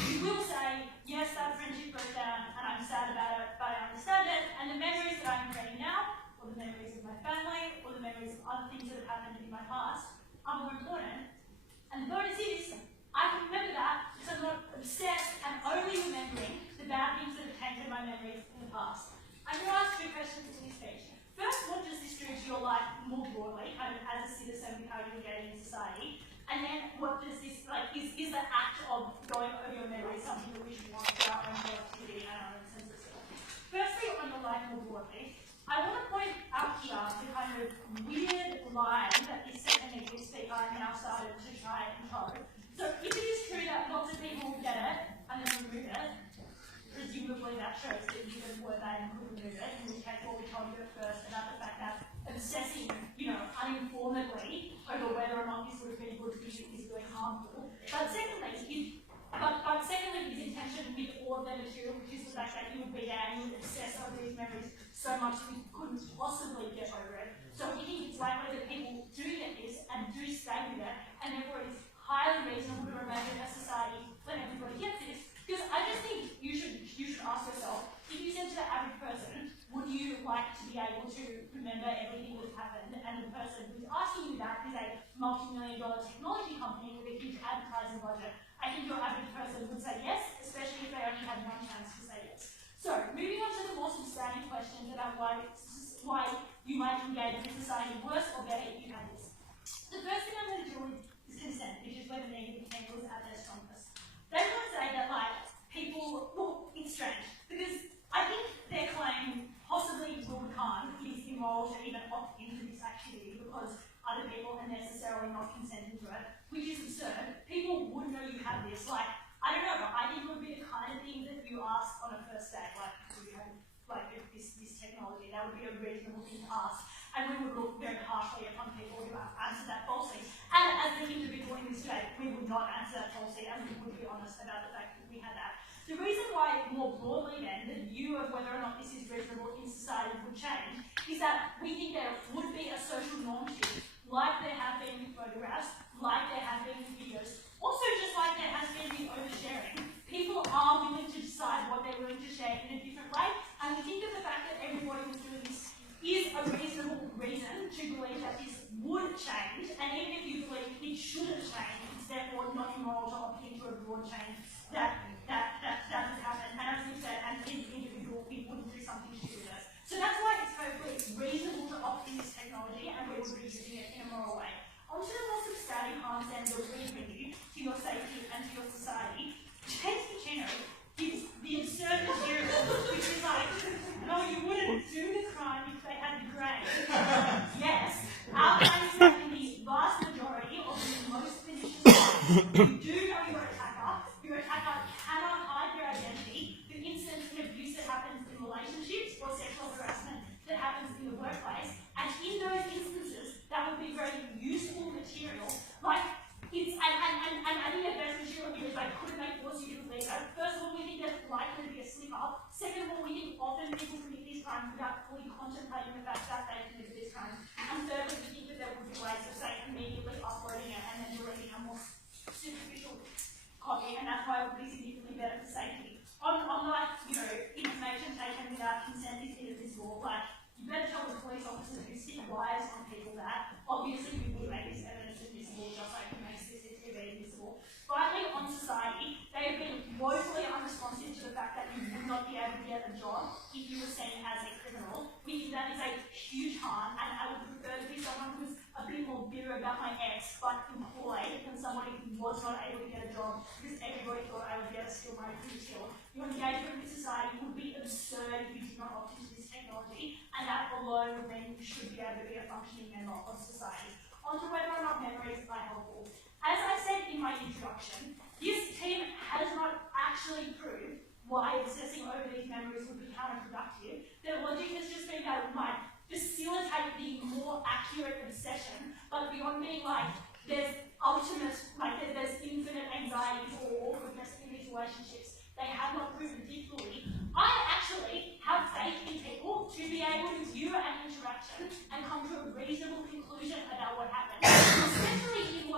You will say, yes, that friendship broke down and I'm sad about it, but I understand it. And the memories that I'm creating now, or the memories of my family, or the memories of other things that have happened in my past, are more important. And the bonus is, I can remember that because I'm not obsessed and only remembering the bad things that have tainted my memories in the past. I'm going to ask two questions in this speech. First, what does this do to your life more broadly, kind of as a citizen with how you engage in society? And then, what does this, like, is the act of going over your memories something that we should want for our own productivity and our own sense of self? Firstly, on your life more broadly, I want to point out here the kind of weird line that this second English speaker now started to try and code. So if it is true that lots of people get it and then remove it, presumably that shows that you didn't work that and could remove it, in which case what we told you at first about the fact that obsessing, uninformedly over whether or not this would have been good for you is really harmful. But secondly, his intention with all of the material, which is the fact that you would be there and you would obsess over these memories so much that you couldn't possibly get over it. So we think it's likely that people do get this and do stay with it, and therefore it is highly reasonable to remain in a society when everybody gets this. Because I just think you should ask yourself, if you said to the average person, would you like to be able to remember everything that's happened, and the person who's asking you that is a multi-million-dollar technology company with a huge advertising budget, I think your average person would say yes, especially if they only had one chance to say yes. So, moving on to the more substantive questions about why you might engage in society worse or better if you have this. The first thing I'm going to do is consent, which is where the negative tangle is at their strongest. They want to say that, it's strange, because I think their claim possibly will become it is immoral to even opt into this activity because other people are necessarily not consenting to it, which is absurd. People would know you have this. I don't know, but I think it would be the kind of thing that you ask on a first date, do you have this technology? That would be a reasonable thing to ask. And we would look very harshly upon people who answer that falsely. And as the individual in this debate, we would not answer that falsely, and we would be honest about the fact that we had that. The reason why, more broadly then, the view of whether or not this is reasonable in society would change is that we think there would be a social norm shift, like there have been with photographs, like there have been with videos, also just like there has been with oversharing. People are willing to decide what they're willing to share in a different way, and we think that the fact that everybody was doing this is a reasonable reason to believe that this would change, and even if you believe it shouldn't change, it's therefore not immoral to opt into a broad change that doesn't happen. And as we said, as an individual, we wouldn't do something to do this. So that's why it's perfectly reasonable to opt in this technology, and we would be using it in a moral way. Onto the more substantive harms then that we bring you to your safety and to your society. James Pacino gives the absurd material, which is no, you wouldn't do the crime if they had the grain. Yes, our claim is that in the vast majority of the most pernicious crimes, you do know your attacker cannot hide their identity. The instance of abuse that happens in relationships or sexual harassment that happens in the workplace, and in those instances, that would be very useful material. And I think the best material here is could it make force you to believe that? First of all, we think there's likely to be a slip-up. Second of all, we think often people commit these crimes without fully contemplating the fact that they committed this crime. And thirdly, we think that there would be ways of, say, immediately uploading it and then deleting a more superficial copy, and that's why it would be significantly better for safety. Information taken without consent is inadmissible. You better tell the police officers who stick wires on people that obviously we would make this evidence admissible, just like it makes this admissible. Finally, on society, they have been woefully unresponsive to the fact that you would not be able to get a job if you were seen as a criminal. We think that is a huge harm, and I would prefer to be someone who's a bit more bitter about my ex, but employed, than somebody who was not able to get a job because everybody thought I would be able to steal my food skill. Your engagement with society would be absurd if you did not opt into this technology, and that alone would mean you should be able to be a functioning member of society. On to whether or not memories are helpful. As I said in my introduction, this team has not actually proved why obsessing over these memories would be counterproductive. Their logic has just been that it might facilitate the more accurate obsession, but beyond being there's there's infinite anxiety or awkwardness in these relationships. They have not proven particularly. I actually have faith in people to be able to view an interaction and come to a reasonable conclusion about what happened, especially in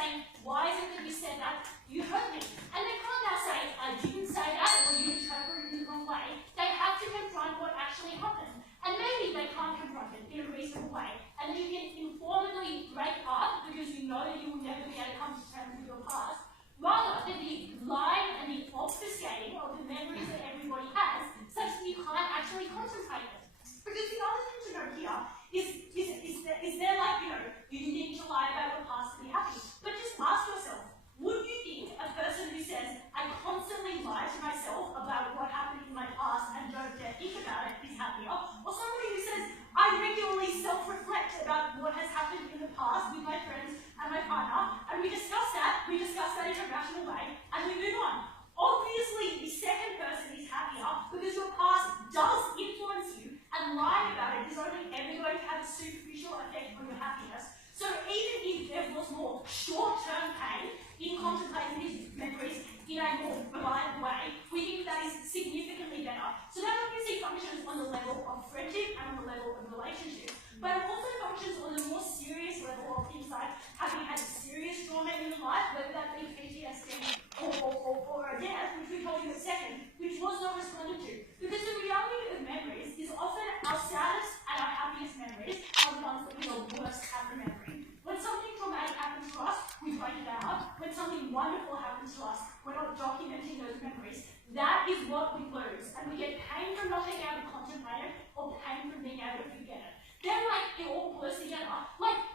saying, why is it that you said that? You hurt me. And they can't now say, I didn't say that, or you interpreted it the wrong way. They have to confront what actually happened. And maybe they can't confront it in a reasonable way. And you can informally break up because you know that you will never be able to come to terms with your past, rather than the lying and the obfuscating of the memories that everybody has, such that you can't actually contemplate it. Because the other thing to note here is they're like, you need to lie about your past to be happy. But just ask yourself, would you think a person who says, I constantly lie to myself about what happened in my past and don't dare think about it is happier? Or somebody who says, I regularly self-reflect about what has happened in the past with my friends and my partner, and we discuss that in a rational way, and we move on. Obviously, the second person is happier because your past does influence you, and lying about it is only ever going to have a superficial effect on your happiness. So even if there was more short-term pain in contemplating these memories in a more reliable way, we think that is significantly better. So that obviously functions on the level of friendship and on the level of relationship, but it also functions on the more serious level of things like having had a serious trauma in your life, whether that be PTSD or a death, which we told you in a second, which was not responded to. Because the reality of memories is often our saddest and our happiest memories are the ones that we are worst at remembering. When something traumatic happens to us, we write it out. When something wonderful happens to us, we're not documenting those memories. That is what we lose. And we get pain from not being able to contemplate it, or pain from being able to forget it. Then, it all blurs together.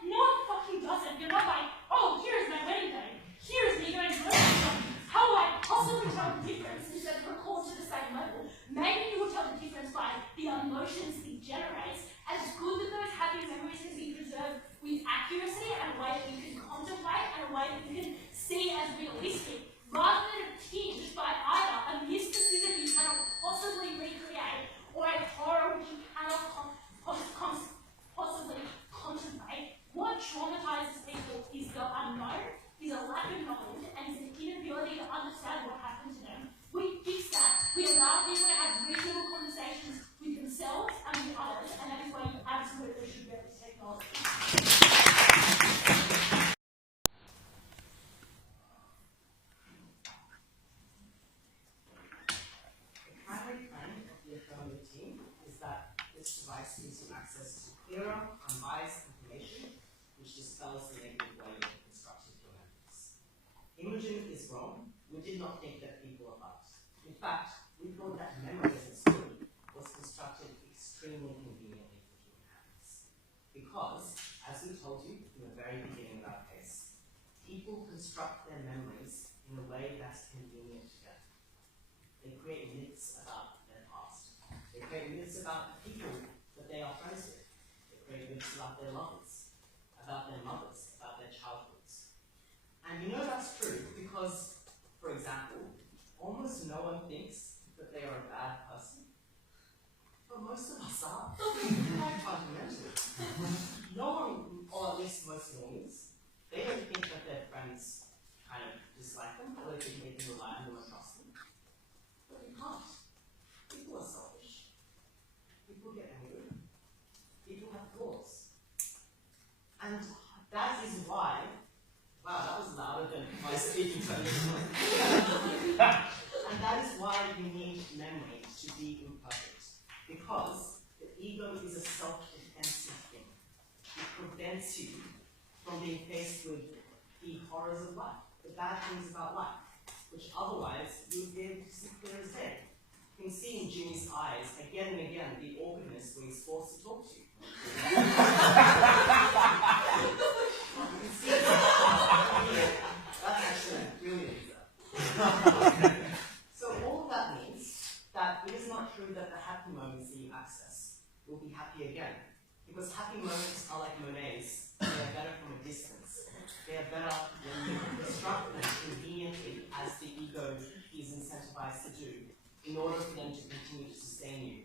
No one fucking does it. You're not like, oh, here's my wedding day. Here's me going to how do I possibly tell the difference instead of record to the same level? Maybe you will tell the difference by the emotions it generates. And it's good that those happy memories can be preserved with accuracy and a way that you can contemplate and a way that you can see as realistic, rather than tinged by either a mysticism you cannot possibly recreate or a horror which you cannot possibly contemplate. What traumatizes people is the unknown, is a lack of knowledge, and is an inability to understand what happened to them. We fix that. We allow people to have reasonable conversations with themselves and with others, and that is why you absolutely should go with technology. The primary plan of the Affirmative team is that this device gives you access to clearer, unbiased information, which dispels the negative way of constructing your memories. Imogen is wrong. We did not think that people are bugs. In fact, we thought that memory as a story was constructed extremely conveniently for human hands. Because, as we told you in the very beginning of our case, people construct their memories in a way that's convenient to them. They create myths about their past. They create myths about the people that they are friends with. They create myths about their lovers, about their mothers, about their childhoods. And you know that's true because, for example, almost no one thinks that they are a bad person. But most of us are. Quite fundamental. No one, or at least most normies, they don't think that their friends kind of dislike them, or they think they can rely on them and trust them. But we can't. People are selfish. People get angry. People have flaws. And that is why, wow, that was louder than my speaking tone. And that is why you need memory to be imperfect. Because the ego is a self-defensive thing. It prevents you from being faced with the horrors of life, the bad things about life, which otherwise you would be able to see clear as day. You can see in Jimmy's eyes again and again the awkwardness when he's forced to talk to you. You can see that's actually brilliant. So all of that means that it is not true that the happy moments that you access will be happy again. Because happy moments are like Monet's. They are better from a distance. They are better when you construct them conveniently, as the ego is incentivized to do, in order for them to continue to sustain you,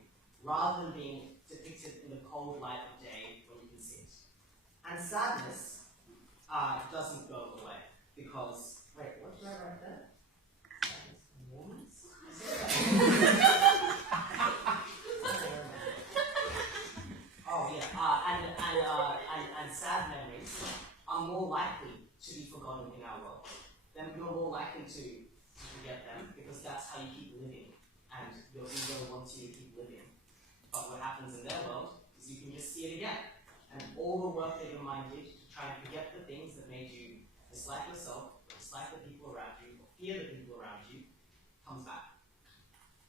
rather than being depicted in the cold light of day when you can see it. And sadness doesn't go away, because, wait, what did I write there? Sadness and warmth? Oh yeah, and sad memories are more likely to be forgotten forgotten in our world, then you're more likely to forget them because that's how you keep living, and your ego wants you to keep living. But what happens in their world is you can just see it again, and all the work that your mind did to try and forget the things that made you dislike yourself, or dislike the people around you, or fear the people around you, comes back.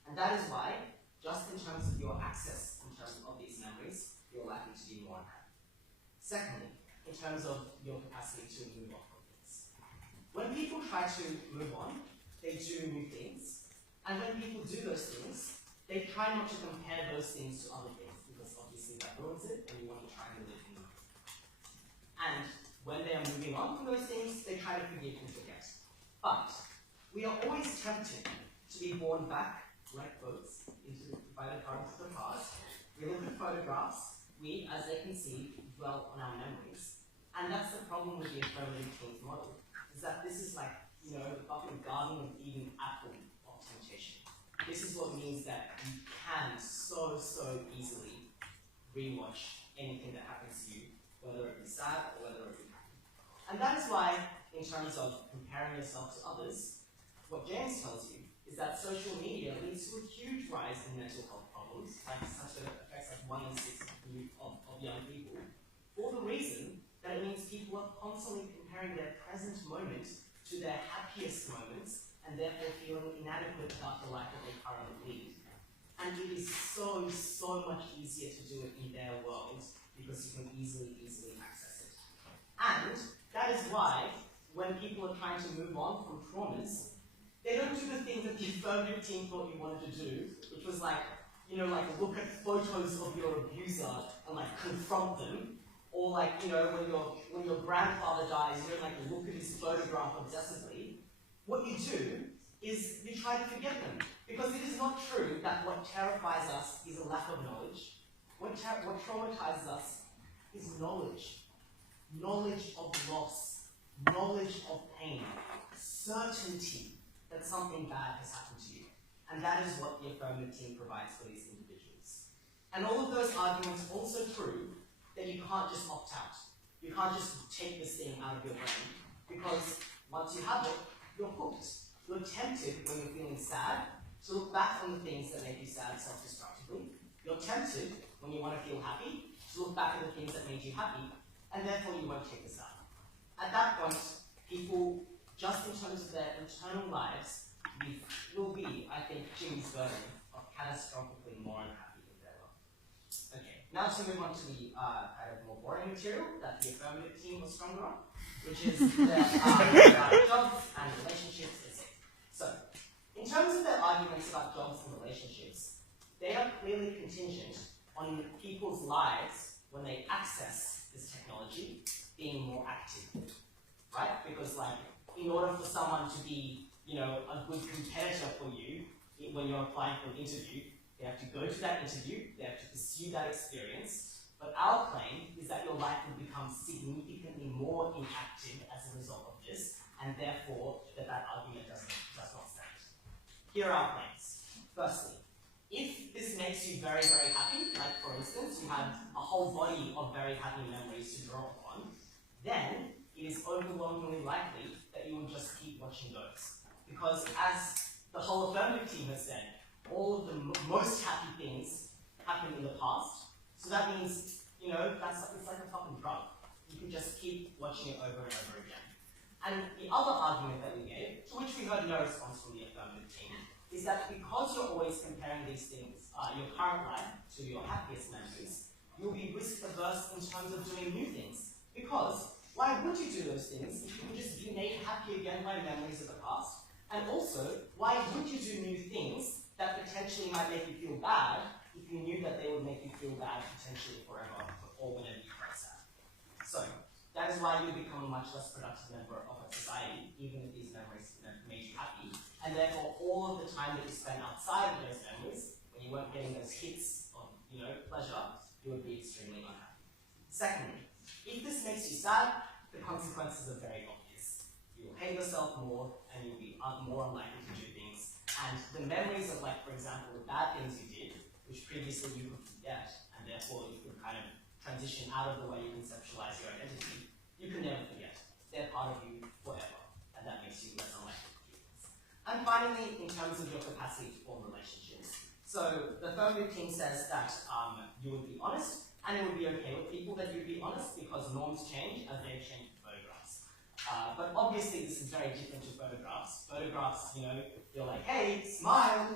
And that is why, just in terms of your access, in terms of these memories, you're likely to be more unhappy. Secondly, in terms of your capacity to move on from things. When people try to move on, they do new things. And when people do those things, they try not to compare those things to other things, because obviously that ruins it, and you want to try and live in them. And when they are moving on from those things, they try to forgive and forget. But we are always tempted to be born back, like boats, by the currents of the past. We look at photographs, we, as they can see, dwell on our memories. And that's the problem with the affirmative teens model, is that this is like, you know, the fucking Garden of Eden apple of temptation. This is what means that you can so easily rewatch anything that happens to you, whether it be sad or whether it be happy. And that is why, in terms of comparing yourself to others, what James tells you is that social media leads to a huge rise in mental health problems, like such that it affects like 1 in 6 of young people, for the reason that it means people are constantly comparing their present moment to their happiest moments, and therefore feeling inadequate about the life that they currently lead. And it is so much easier to do it in their world, because you can easily access it. And that is why, when people are trying to move on from traumas, they don't do the thing that the affirmative team thought you wanted to do, which was like, you know, like look at photos of your abuser and like confront them, or like, you know, when your grandfather dies, you don't like look at his photograph obsessively. What you do is you try to forget them, because it is not true that what terrifies us is a lack of knowledge. What traumatizes us is knowledge. Knowledge of loss, knowledge of pain, certainty that something bad has happened to you. And that is what the affirmative team provides for these individuals. And all of those arguments also prove that you can't just opt out. You can't just take this thing out of your brain, because once you have it, you're hooked. You're tempted when you're feeling sad to look back on the things that make you sad self-destructively. You're tempted when you want to feel happy to look back at the things that made you happy, and therefore you won't take this out. At that point, people, just in terms of their internal lives, will be, I think, Jimmy's version of catastrophically more unhappy than they were. Okay, now to move on to the kind of more boring material that the affirmative team was stronger on, which is about jobs and relationships, etc. So, in terms of their arguments about jobs and relationships, they are clearly contingent on people's lives, when they access this technology, being more active, right? Because like, in order for someone to be, you know, a good competitor for you, when you're applying for an interview, they have to go to that interview, they have to pursue that experience. But our claim is that your life will become significantly more inactive as a result of this, and therefore that argument does not stand. Here are our claims. Firstly, if this makes you very happy, like for instance, you have a whole body of very happy memories to draw upon, then it is overwhelmingly likely that you will just keep watching those. Because as the whole affirmative team has said, all of the most happy things happen in the past. So that means, you know, it's like a fucking drug. You can just keep watching it over and over again. And the other argument that we gave, to which we heard no response from the affirmative team, is that because you're always comparing these things, your current life to your happiest memories, you'll be risk averse in terms of doing new things. Because why would you do those things if you could just be made happy again by memories of the past? And also, why would you do new things that potentially might make you feel bad if you knew that they would make you feel bad potentially forever or whenever you felt sad? So, that is why you become a much less productive member of a society, even if these memories made you happy. And therefore, all of the time that you spend outside of those memories, when you weren't getting those hits of, you know, pleasure, you would be extremely unhappy. Secondly, if this makes you sad, the consequences are very obvious. You will hate yourself more, and you'll be more unlikely to do things. And the memories of, like, for example, the bad things you did, which previously you could forget, and therefore you could kind of transition out of the way you conceptualize your identity, you can never forget. They're part of you forever. And finally, in terms of your capacity to form relationships. So the affirmative team says that you would be honest, and it would be okay with people that you'd be honest because norms change as they change with photographs. But obviously this is very different to photographs. Photographs, you know, you're like, hey, smile,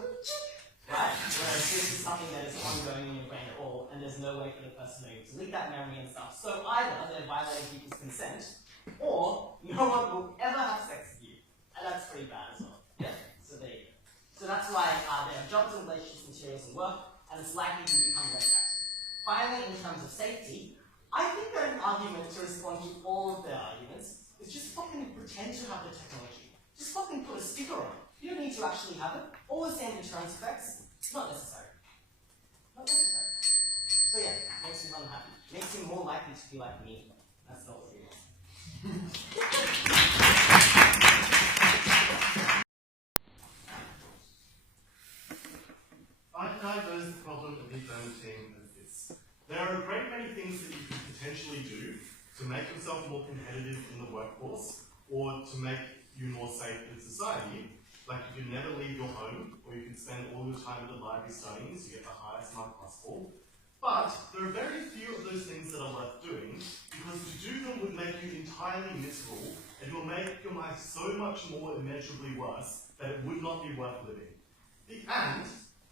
right? Whereas this is something that is ongoing in your brain at all, and there's no way for the person to be able to delete that memory and stuff. So either they're violating people's consent, or no one will ever have sex with you. And that's pretty bad as well. Yeah? So there you go. So that's why they have jobs and relationships, materials and work, and it's likely to become less active. Finally, in terms of safety, I think that an argument to respond to all of their arguments is just fucking pretend to have the technology. Just fucking put a sticker on it. You don't need to actually have it. All the same deterrence effects, not necessary. Not necessary. So yeah, makes him unhappy. Makes him more likely to be like me. That's not what we want. I diagnose the problem of the affirmative team as this. There are a great many things that you could potentially do to make yourself more competitive in the workforce or to make you more safe in society. Like you can never leave your home, or you can spend all your time at the library studying to get the highest mark possible. But there are very few of those things that are worth doing, because to do them would make you entirely miserable, and it will make your life so much more immeasurably worse that it would not be worth living. And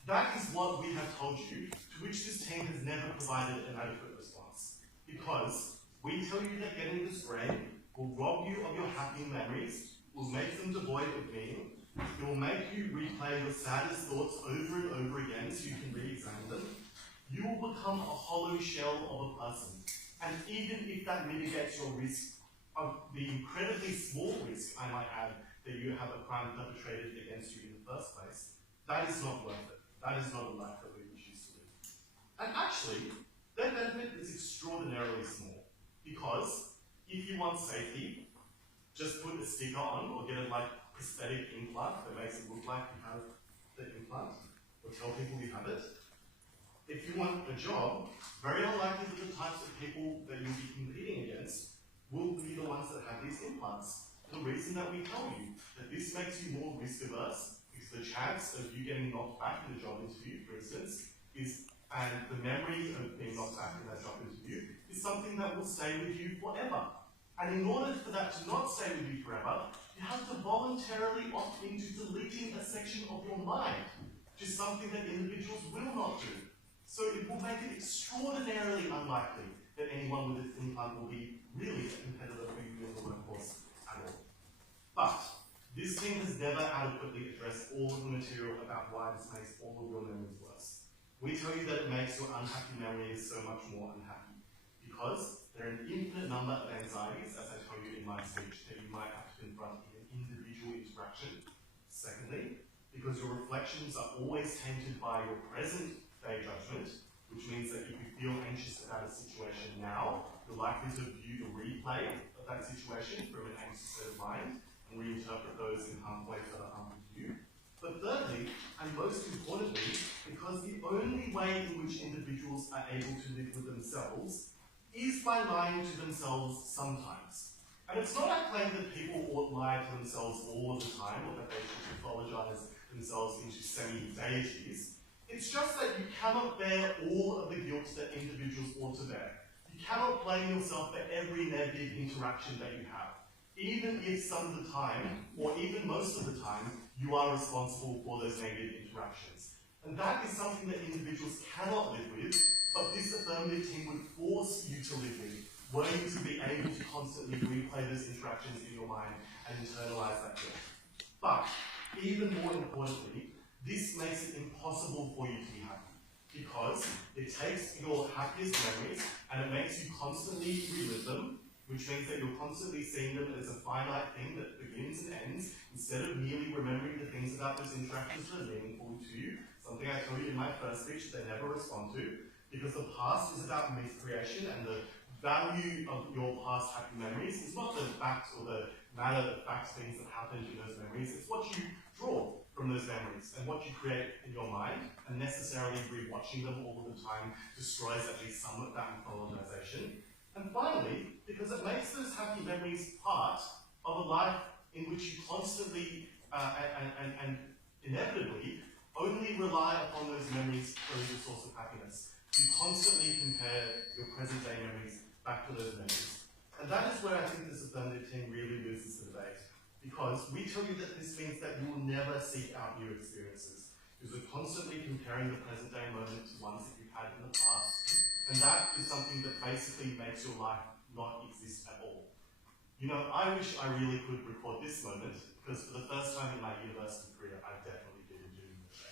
that is what we have told you, to which this team has never provided an adequate response. Because we tell you that getting this brain will rob you of your happy memories, will make them devoid of meaning, it will make you replay your saddest thoughts over and over again so you can re-examine them. You will become a hollow shell of a person. And even if that mitigates your risk of the incredibly small risk, I might add, that you have a crime perpetrated against you in the first place, that is not worth it. That is not a life that we would choose to live. And actually, that benefit is extraordinarily small. Because if you want safety, just put a sticker on or get a prosthetic implant that makes it look like you have the implant, or tell people you have it. If you want a job, very unlikely that the types of people that you'll be competing against will be the ones that have these implants. The reason that we tell you that this makes you more risk averse is the chance of you getting knocked back in a job interview, for instance, and the memory of being knocked back in that job interview is something that will stay with you forever. And in order for that to not stay with you forever, you have to voluntarily opt into deleting a section of your mind, which is something that individuals will not do. So it will make it extraordinarily unlikely that anyone with an implant will be really a competitor for you in the workforce at all. But this team has never adequately addressed all of the material about why this makes all of your memories worse. We tell you that it makes your unhappy memories so much more unhappy, because there are an infinite number of anxieties, as I told you in my speech, that you might have to confront in an individual interaction. Secondly, because your reflections are always tainted by your present day judgment, which means that if you feel anxious about a situation now, you're likely to view the replay of that situation from an anxious state of mind and reinterpret those in ways that are harmful to you. But thirdly, and most importantly, because the only way in which individuals are able to live with themselves is by lying to themselves sometimes. And it's not a claim that people ought lie to themselves all of the time, or that they should pathologize themselves into semi-deities. It's just that you cannot bear all of the guilt that individuals ought to bear. You cannot blame yourself for every negative interaction that you have, even if some of the time, or even most of the time, you are responsible for those negative interactions. And that is something that individuals cannot live with, but this affirmative team would force you to live with, were you to be able to constantly replay those interactions in your mind and internalize that guilt. But, even more importantly, this makes it impossible for you to be happy, because it takes your happiest memories and it makes you constantly relive them, which means that you're constantly seeing them as a finite thing that begins and ends, instead of merely remembering the things about those interactions that are meaningful to you, something I told you in my first speech that they never respond to, because the past is about myth creation, and the value of your past happy memories is not the facts or the matter that facts things that happened in those memories, it's what you draw from those memories and what you create in your mind, and necessarily rewatching them all of the time destroys at least some of that mythologization. And finally, because it makes those happy memories part of a life in which you constantly and inevitably only rely upon those memories for your source of happiness. You constantly compare your present day memories back to those memories. And that is where I think this affirmative team really loses the debate. Because we tell you that this means that you will never seek out new experiences. Because we're constantly comparing the present day moment to ones that you've had in the past. And that is something that basically makes your life not exist at all. You know, I wish I really could record this moment, because for the first time in my university career, I definitely didn't do the best.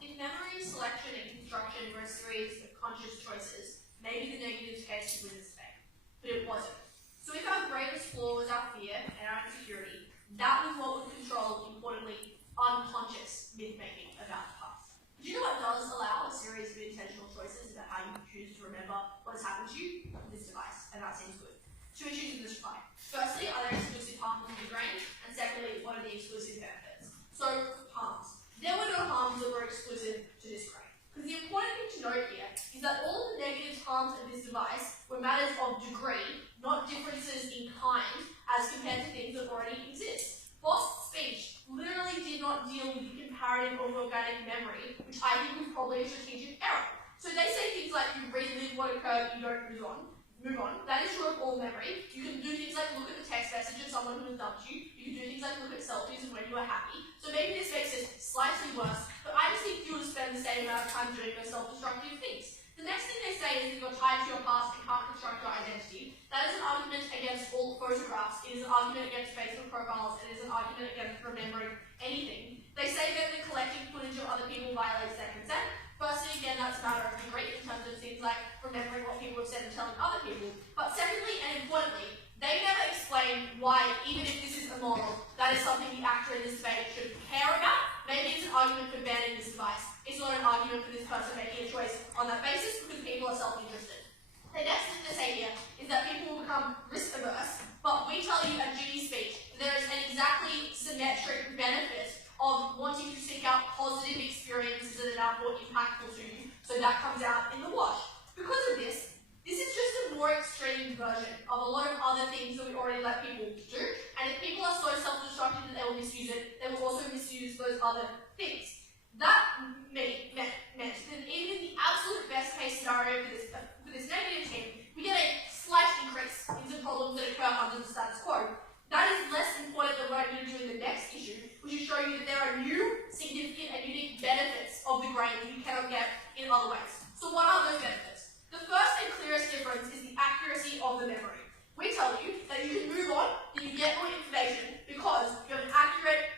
If memory, selection, and construction were a series of conscious choices, maybe the negative case would win this debate. But it wasn't. So if our greatest flaw was our fear and our insecurity, that was what would control, importantly, unconscious myth-making about the past. Do you know what does allow a series of intentional choices about how you choose to remember what has happened to you? This device, and that seems good. Two issues in this reply. Firstly, are there exclusive harms to the brain? And secondly, what are the exclusive benefits? So, harms. There were no harms that were exclusive to this brain. Because the important thing to note here is that all of the negative harms of this device were matters of degree, not differences in kind, as compared to things that already exist. Boston's speech literally did not deal with the comparative of organic memory, which I think was probably a strategic error. So they say things like you relive what occurred, you don't move on. That is true of all memory. You can do things like look at the text message of someone who has dumped you. You can do things like look at selfies and when you are happy. So maybe this makes it slightly worse, but I just think you will spend the same amount of time doing those self-destructive things. The next thing they say is that you're tied to your past and can't construct your identity. That is an argument against all photographs. It is an argument against Facebook profiles. It is an argument against remembering anything. They say that the collecting footage of other people violates their consent. Firstly, again, that's a matter of degree in terms of things like remembering what people have said and telling other people. But secondly, and importantly, they never explain why, even if this is immoral, that is something the actor in this debate should care about. Maybe it's an argument for banning this device. It's not an argument for this person making a choice on that basis because people are self-interested. The next thing to say here is that people will become risk-averse, but we tell you at Judy's speech that there is an exactly symmetric benefit of wanting to seek out positive experiences that are more impactful to you, so that comes out in the wash. Because of this is just a more extreme version of a lot of other things that we already let people do, and if people are so self-destructive that they will misuse it, they will also misuse those other things. That meant that even in the absolute best case scenario for this negative team, we get a slight increase in the problems that occur under the status quo. That is less important than what I'm going to do in the next issue, which is show you that there are new, significant, and unique benefits of the grain that you cannot get in other ways. So what are those benefits? The first and clearest difference is the accuracy of the memory. We tell you that you can move on, that you get more information because you have an accurate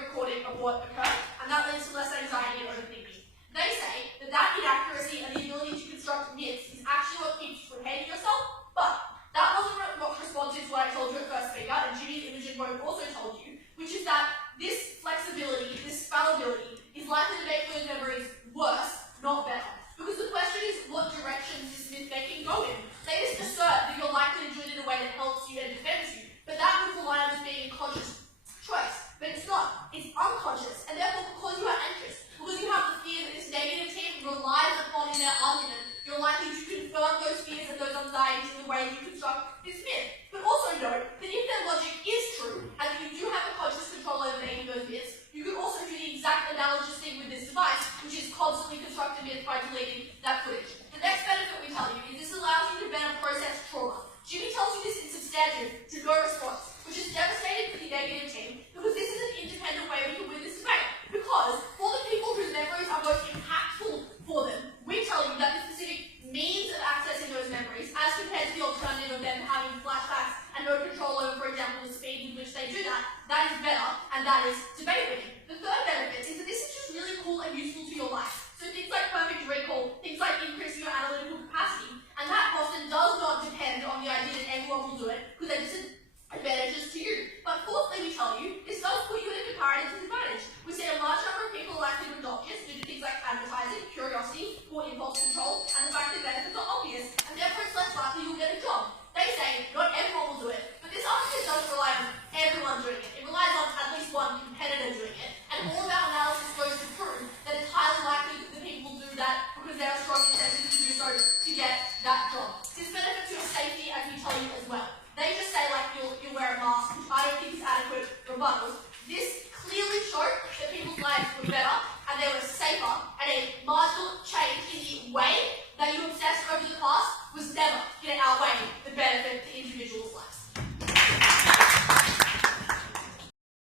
recording of what occurred, and that leads to less anxiety and overthinking. They say that inaccuracy and the ability to construct myths is actually what keeps you from hating yourself, but that wasn't what responsive to what I told you at first speaker, and Judy and Imogen both also told you, which is that this flexibility, this fallibility, is likely to make those memories worse, not better. Because the question is, what direction does myth-making go in? They just assert that you're likely to do it in a way that helps you and defends you, but that would rely on this being a conscious choice. But it's not. It's unconscious, and therefore, because you are anxious, because you have the fear that this negative team relies upon in their argument, you're likely to confirm those fears and those anxieties in the way you construct this myth. But also note that if their logic is true, and that you do have a conscious control over making those myths, you could also do the exact analogous thing with this device, which is constantly construct a myth by deleting that footage. The next benefit we tell you is this allows you to better process trauma. Jimmy tells you this in substantive to no response, which is devastating for the negative team, because this is an independent way we can win this debate. Because for the people whose memories are most impactful for them, we tell you that the specific means of accessing those memories, as compared to the alternative of them having flashbacks and no control over, for example, the speed with which they do that, that is better, and that is debate winning. The third benefit is that this is just really cool and useful to your life. So things like perfect recall, things like increasing your analytical capacity, and that often does not depend on the idea that everyone will do it, because they're just advantages to you. But fourthly, we tell you, this does put